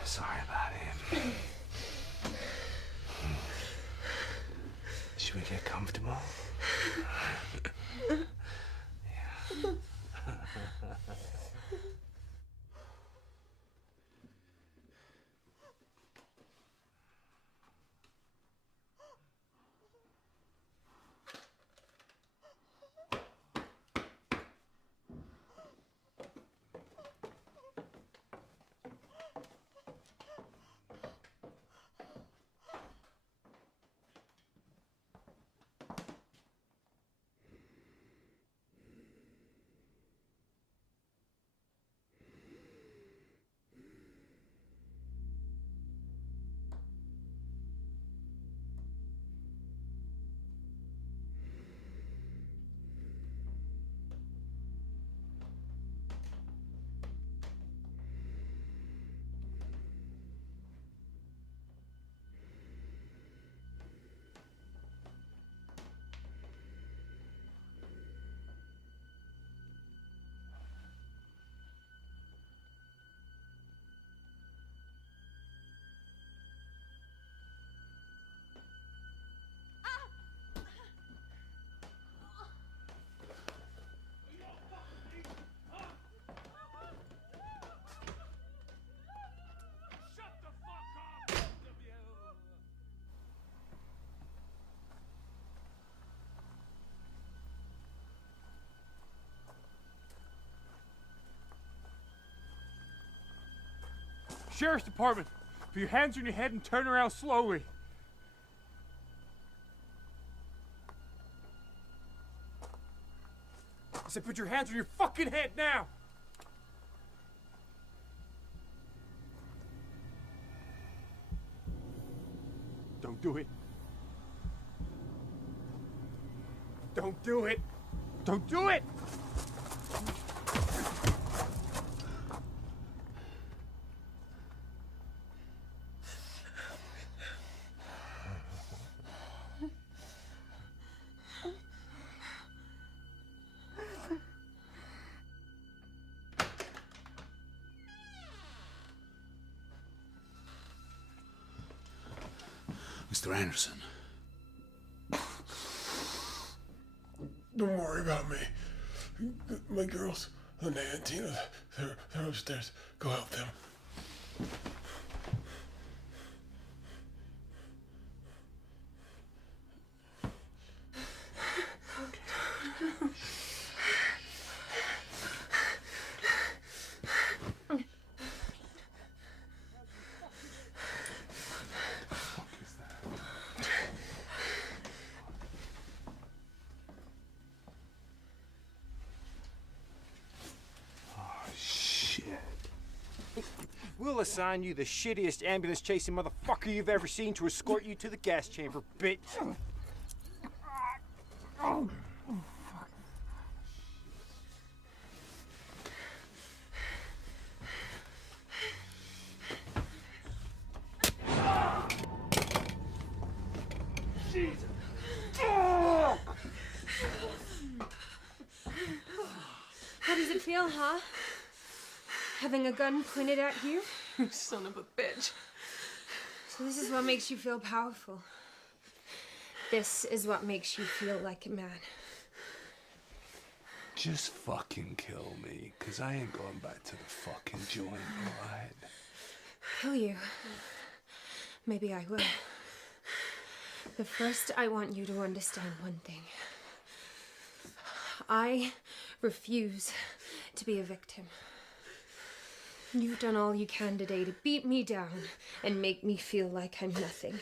Sorry about him. Should we get comfortable? Sheriff's Department, put your hands on your head and turn around slowly. I said put your hands on your fucking head now! Don't do it. Don't do it! Don't do it! Mr. Anderson. Don't worry about me. My girls, Linnea and Tina, they're upstairs. Go help them. We'll assign you the shittiest ambulance-chasing motherfucker you've ever seen to escort you to the gas chamber, bitch. Jesus. How does it feel, huh? Having a gun pointed at you? You son of a bitch. So this is what makes you feel powerful. This is what makes you feel like a man. Just fucking kill me, 'cause I ain't going back to the fucking joint, alright? Kill you? Maybe I will. But first, I want you to understand one thing. I refuse to be a victim. You've done all you can today to beat me down and make me feel like I'm nothing.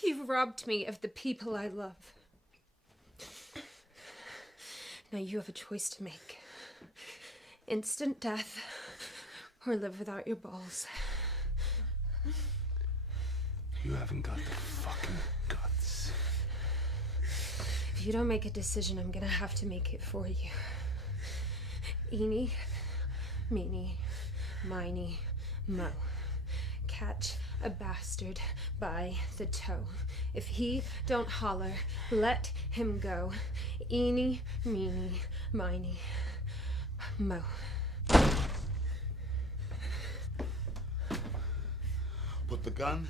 You've robbed me of the people I love. Now you have a choice to make. Instant death or live without your balls. You haven't got the fucking guts. If you don't make a decision, I'm gonna have to make it for you. Eeny, meeny, miny, mo. Catch a bastard by the toe. If he don't holler, let him go. Eeny, meeny, miny, mo. Put the gun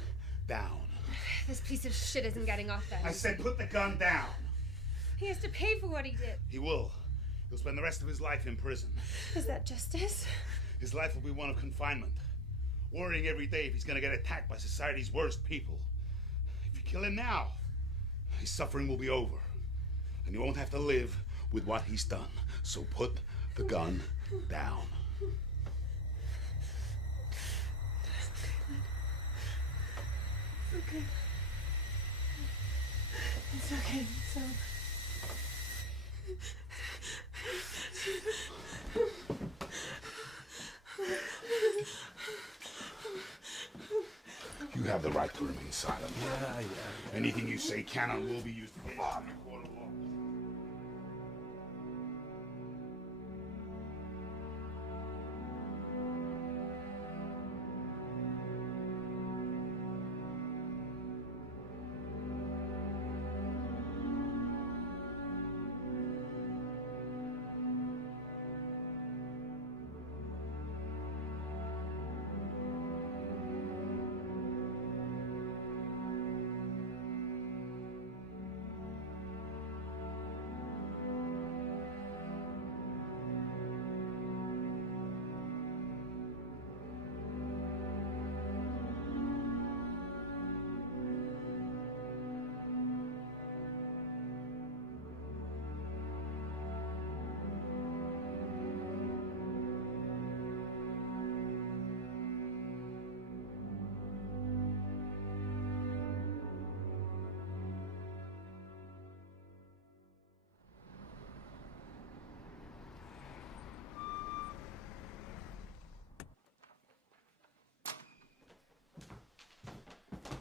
down. This piece of shit isn't getting off that I easy. said put the gun down. He has to pay for what he did. He will. He'll spend the rest of his life in prison. Is that justice? His life will be one of confinement, worrying every day if he's going to get attacked by society's worst people. If you kill him now, his suffering will be over, and he won't have to live with what he's done. So put the gun down. It's okay. It's okay. It's over. You have the right to remain silent. Yeah. Anything you say can and will be used against you in a court of law.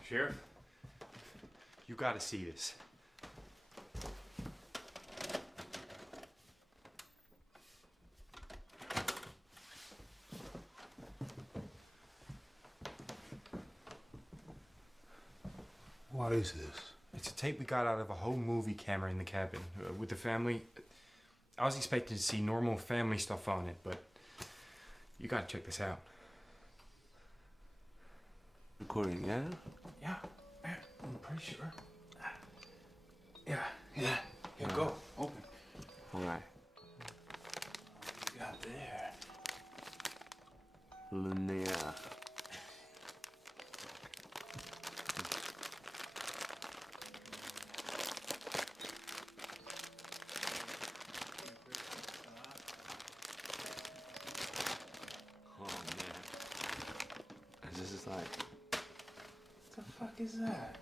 Sheriff, you gotta see this. What is this? It's a tape we got out of a home movie camera in the cabin with the family. I was expecting to see normal family stuff on it, but you gotta check this out. Recording, yeah? Yeah, I'm pretty sure. Yeah. Here, go. Open. All right. What you got there? Linnea. Oh man. This is like. What the fuck is that?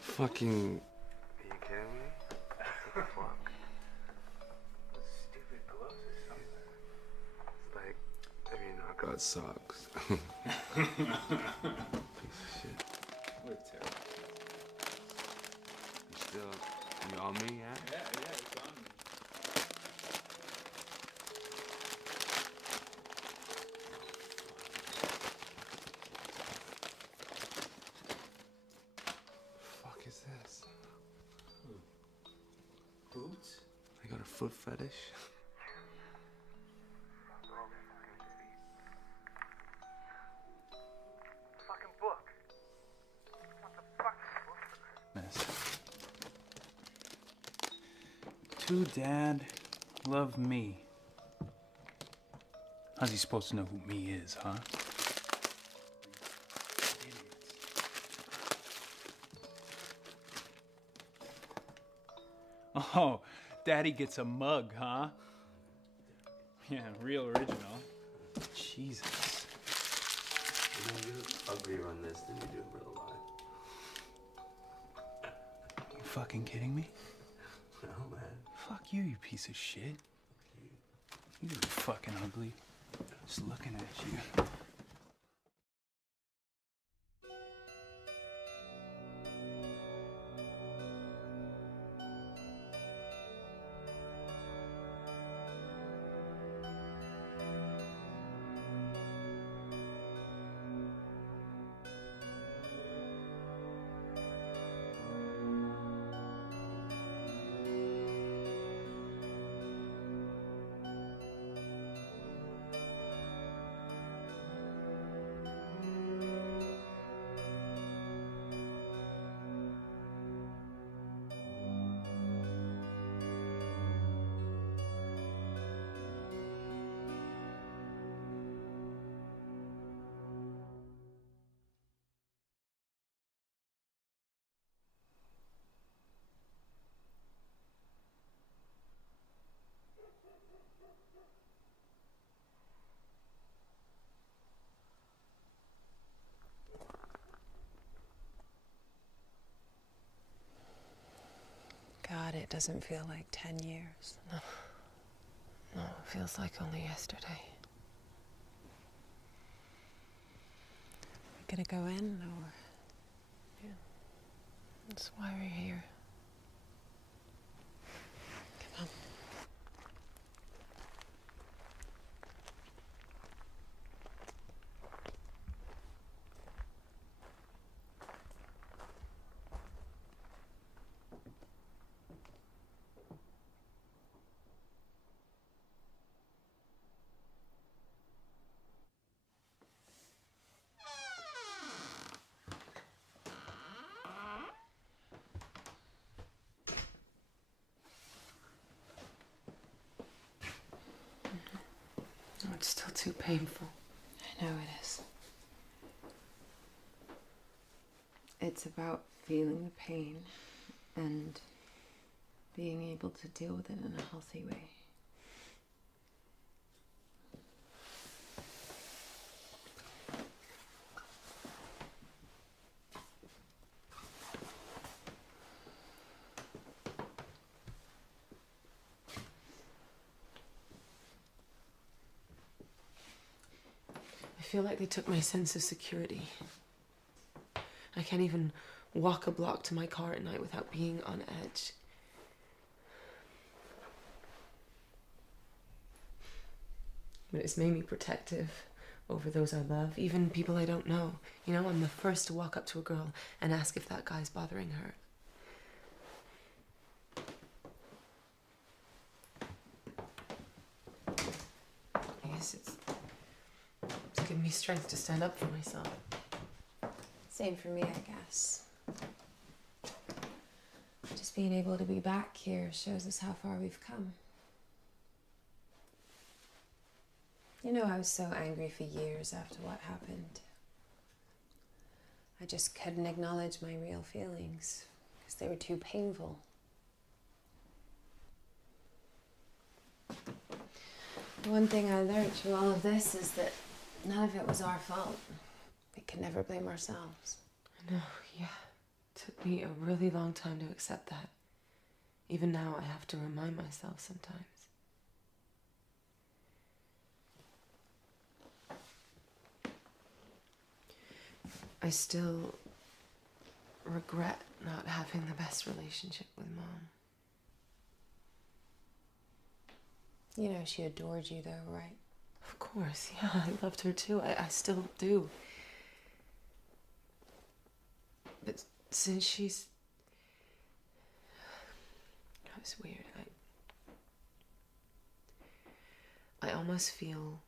Fucking. Are you kidding me? What the fuck? Stupid gloves or something. It's like That sucks. Piece of shit. We're terrible. You on me, yeah? Yeah, it's on me. Fuck is this? Boots? I got a foot fetish. Fucking book. What the fuck is this book? To Dad, love me. How's he supposed to know who me is, huh? Oh, Daddy gets a mug, huh? Yeah, real original. Jesus. You know, you're uglier on this than you do in real life. You fucking kidding me? No, man. Fuck you, you piece of shit. You're fucking ugly. Just looking at you. God, it doesn't feel like 10 years. No. No, it feels like only yesterday. We gonna go in, or... Yeah. That's why we're here. Come on. Oh, it's still too painful. I know it is. It's about feeling the pain and being able to deal with it in a healthy way. I feel like they took my sense of security. I can't even walk a block to my car at night without being on edge. But it's made me protective over those I love, even people I don't know. You know, I'm the first to walk up to a girl and ask if that guy's bothering her. I guess it's given me strength to stand up for myself. Same for me, I guess. Just being able to be back here shows us how far we've come. You know, I was so angry for years after what happened. I just couldn't acknowledge my real feelings because they were too painful. The one thing I learned through all of this is that none of it was our fault. We can never blame ourselves. I know, yeah. It took me a really long time to accept that. Even now, I have to remind myself sometimes. I still regret not having the best relationship with Mom. You know, she adored you though, right? Of course, yeah, I loved her too. I still do. But since she's... That was weird. I almost feel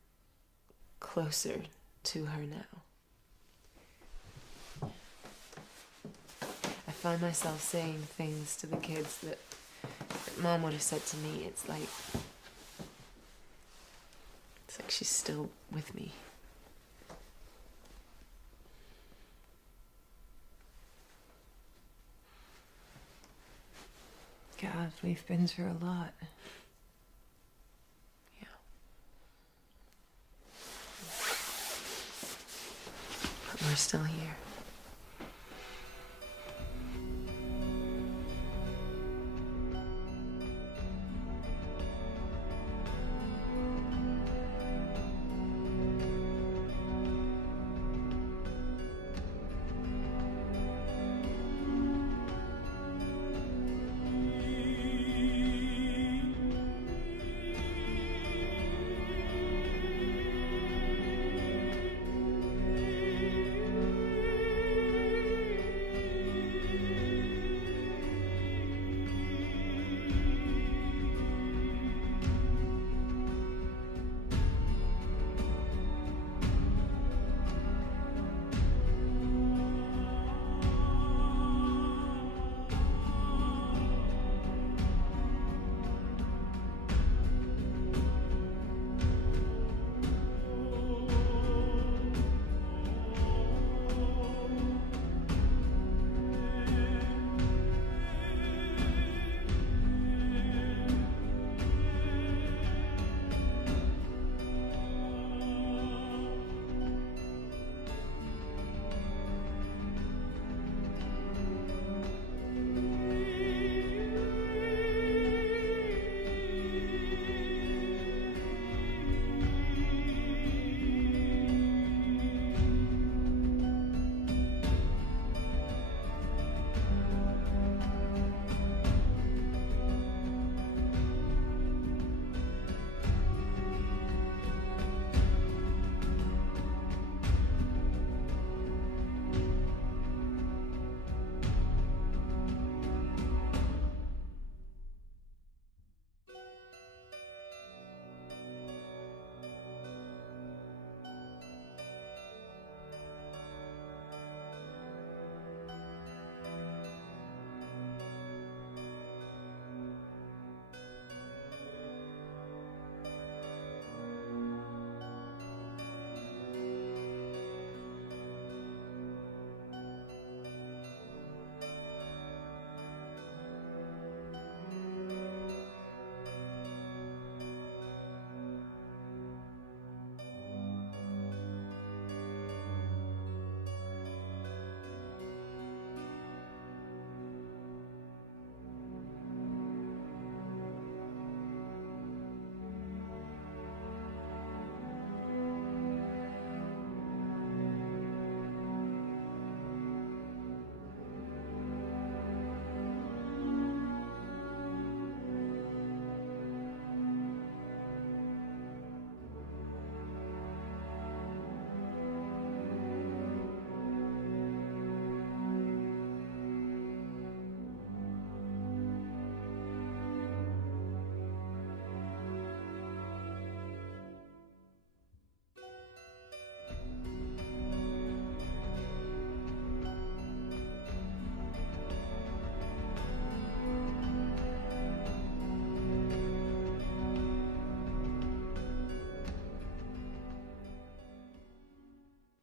closer to her now. I find myself saying things to the kids that Mom would have said to me. It's like she's still with me. God, we've been through a lot. Yeah. But we're still here.